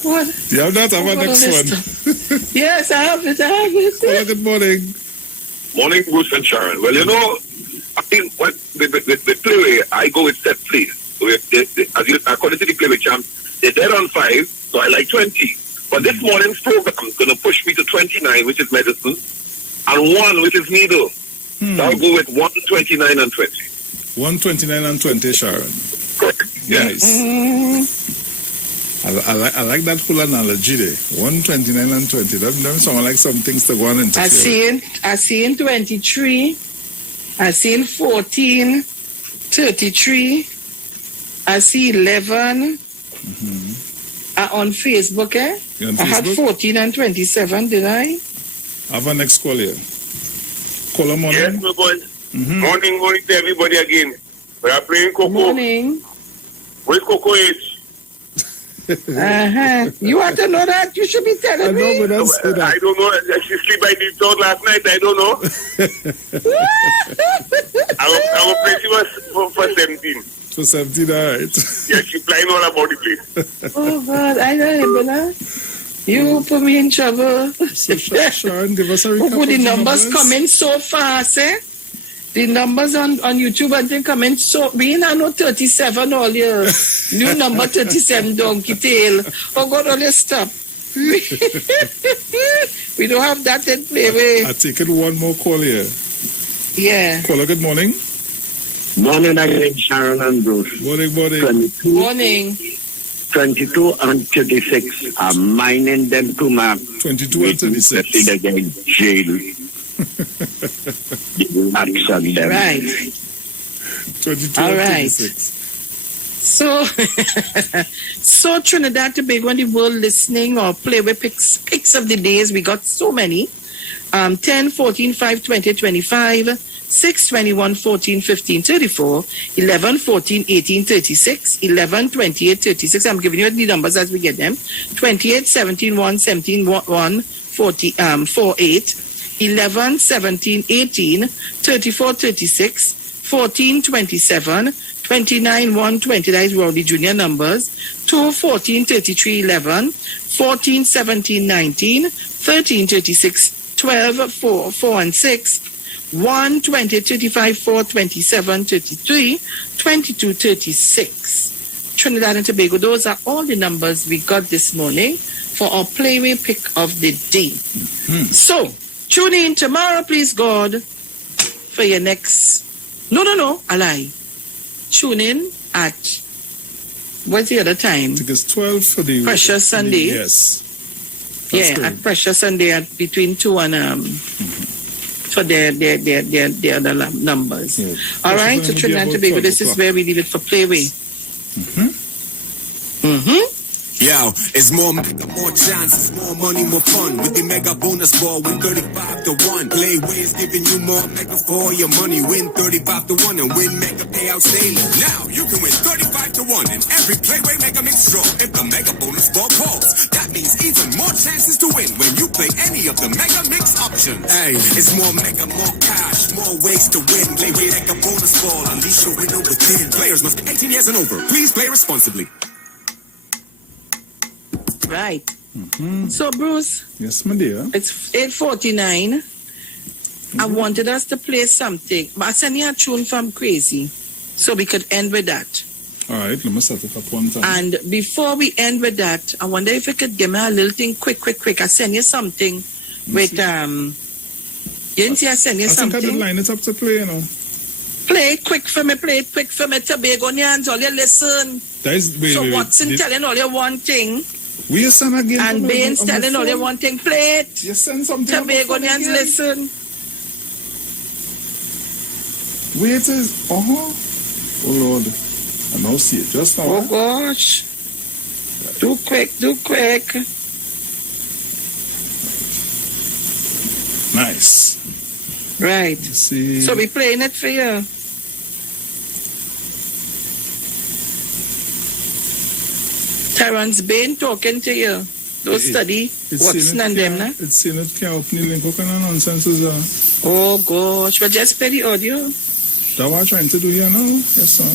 What? You have that? I have a next one. Yes, I have it. Caller, good morning. Morning, Bruce and Sharon. Well, you know, I think what the playway, I go with set play. So according to the playway champ, they're dead on 5, so I like 20. But this morning's program is going to push me to 29, which is medicine, and 1, which is needle. So I'll go with 129 and 20. 129 and 20, Sharon. Correct. Nice. I like that whole analogy there. 129 and 20. That sound like some things to go on into. I see in 23. I see in 14, 33. I see 11. On Facebook, eh? On I had Facebook? 14 and 27, did I? I have a next call here. Caller, morning. Yes, my boy. Morning to everybody again. We are playing Coco. Morning. Where's Coco age? You want to know that? You should be telling me. I don't know. She sleep by the door last night. I don't know. I will play she was for 17. For 17, all right. Yeah, she flying all about the place. Oh, God. I don't remember. You put me in trouble. So, Sharon, give us a recap. The numbers come in so fast, eh? The numbers on YouTube and they come in so... We ain't no 37 all year. New number 37, donkey tail. Oh, God, all your stop. We don't have that in play. I take it one more call here. Yeah. Caller, good morning. Morning again, Sharon and Bruce. Morning. 22, morning. 22 and 36. I'm mining them to my 22 and 36. Again, jail. Action them. Right. 22 all and right. 36. So Trinidad Tobago and the world listening or play with picks of the days. We got so many. 10, 14, 5, 20, 25, 6, 21, 14, 15, 34, 11, 14, 18, 36, 11, 28, 36. I'm giving you the numbers as we get them. 28, 17, 1, 17, 1, 40, 4, 8, 11, 17, 18, 34, 36, 14, 27, 29, 1, 20. That is Rowley Junior numbers. 2, 14, 33, 11, 14, 17, 19, 13, 36, 12, 4, 4 and 6, 1, 20, 35, 4, 27, 33, 22, 36. Trinidad and Tobago, those are all the numbers we got this morning for our playway pick of the day. So, tune in tomorrow, please God, for your next... No, I lie. Tune in at... What's the other time? I think it's 12 for the... Precious Sunday. Yes. That's good. At Precious Sunday at between 2 and... For their other numbers. Yes. All right, so Trinidad and Tobago, this is where we leave it for playway. Yo, it's more mega, more chances, more money, more fun. With the mega bonus ball, win 35 to 1. Playways giving you more mega for all your money. Win 35 to 1 and win mega payouts daily. Now you can win 35 to 1 in every playway mega mix draw. If the mega bonus ball calls, that means even more chances to win when you play any of the mega mix options. Hey, it's more mega, more cash, more ways to win. Playway mega bonus ball, unleash your winner within. Players must be 18 years and over. Please play responsibly. Right. So, Bruce. Yes, my dear. It's 8:49. I wanted us to play something, but I sent you a tune from Crazy, so we could end with that. All right, let me set it up one time. And before we end with that, I wonder if you could give me a little thing quick. I sent you something with you didn't see I sent you something? I think I did line it up to play, you know. Play it quick for me, Tobagonians, all you listen. Wait, Watson telling all you one thing. We send again. And Bain's telling all you one thing. Play it. You send something. Tobagonians listen. Wait is oh Lord. I now see it just now. Oh gosh. Do quick. Nice. Right. See. So we playing it for you. Terrence Bain talking to you. Don't study Watson and them, nah? It's saying it can't open the link. What kind of nonsense is that? Oh gosh, but just play the audio. That's what I'm trying to do here now. Yes, sir.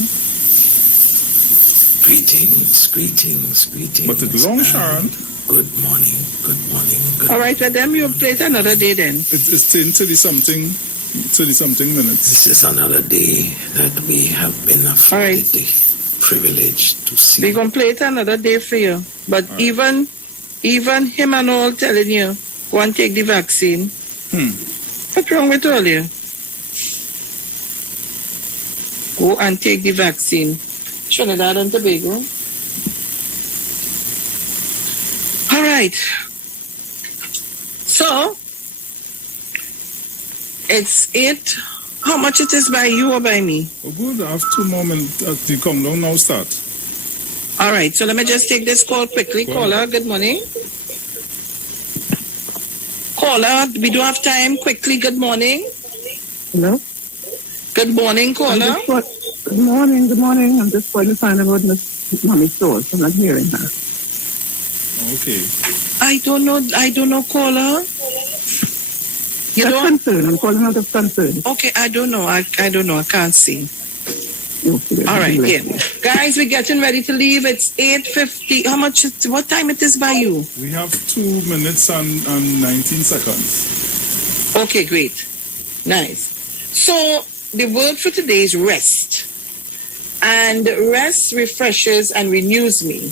Greetings. But it's long, Sharon. Good morning. All right, well, then you play it another day then. It's 30 something minutes. This is another day that we have been afforded the privilege to see. We're going to play it another day for you. But even him and all telling you, go and take the vaccine. What's wrong with all you? Go and take the vaccine. Trinidad and Tobago. All right. So, it's 8. How much it is by you or by me? Oh, good. I have 2 more minutes at the countdown now start. All right. So, let me just take this call quickly. Caller, good morning. Caller, we don't have time. Quickly, good morning. Hello? Good morning, caller. Good morning. I'm just going to find out Miss Mommy's source. I'm not hearing her. Okay. I don't know, caller. Concern. I'm calling out of concern. Okay, I don't know. I can't see. Okay, all right, yeah. Guys, we're getting ready to leave. It's 8:50. What time it is by you? We have 2 minutes and 19 seconds. Okay, great. Nice. So, the word for today is rest. And rest refreshes and renews me.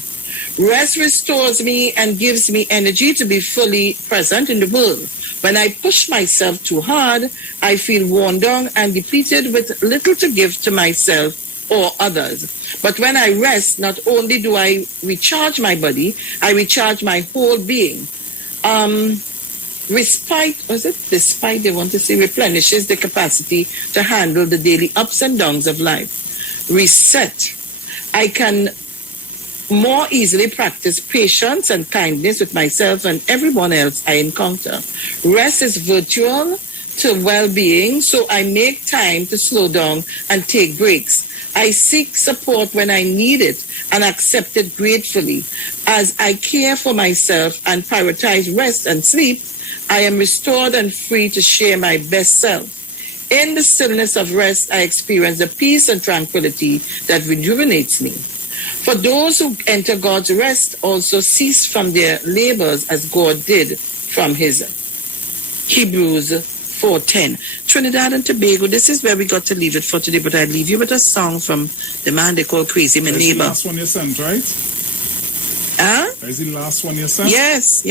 Rest restores me and gives me energy to be fully present in the world. When I push myself too hard, I feel worn down and depleted with little to give to myself or others. But when I rest, not only do I recharge my body, I recharge my whole being. Despite they want to say replenishes the capacity to handle the daily ups and downs of life. Reset. I can more easily practice patience and kindness with myself and everyone else I encounter. Rest is virtual, to well-being, so I make time to slow down and take breaks. I seek support when I need it and accept it gratefully. As I care for myself and prioritize rest and sleep, I am restored and free to share my best self. In the stillness of rest, I experience the peace and tranquility that rejuvenates me. For those who enter God's rest also cease from their labors as God did from his. Hebrews 4:10. Trinidad and Tobago, this is where we got to leave it for today, but I leave you with a song from the man they call Crazy, my neighbor. The last one you sent, right? Is the last one you sent? Yes.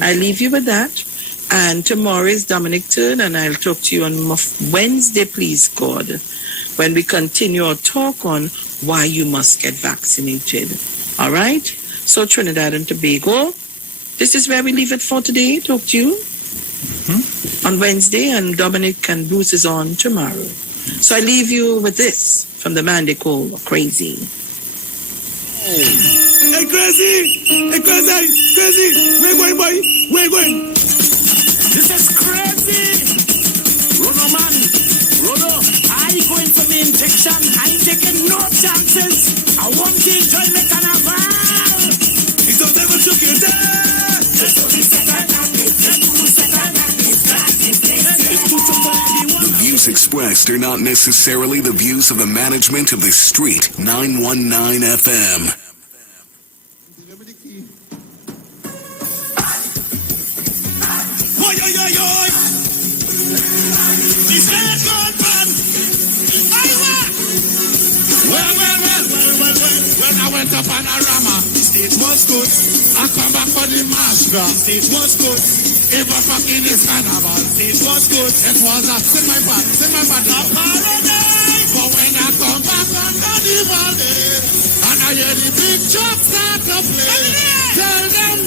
I leave you with that. And tomorrow is Dominic turn, and I'll talk to you on Wednesday, please God, when we continue our talk on why you must get vaccinated. All right? So Trinidad and Tobago, this is where we leave it for today. Talk to you on Wednesday, and Dominic and Bruce is on tomorrow. So I leave you with this from the man they call Crazy. Hey, Crazy! Hey, Crazy! Where going, boy? Where going? This is Crazy! Romain, I going for the injection. I ain't taking no chances. I want to enjoy my carnival. It's not ever took you there. The views expressed are not necessarily the views of the management of the Street 919 FM. When I went to Panorama, the stage was good. I come back for the master, the stage was good. If I fucking is carnival, the stage was good. It was a sing my part, a paradise. But when I come back on carnival day, and I hear the big chops start to play, tell them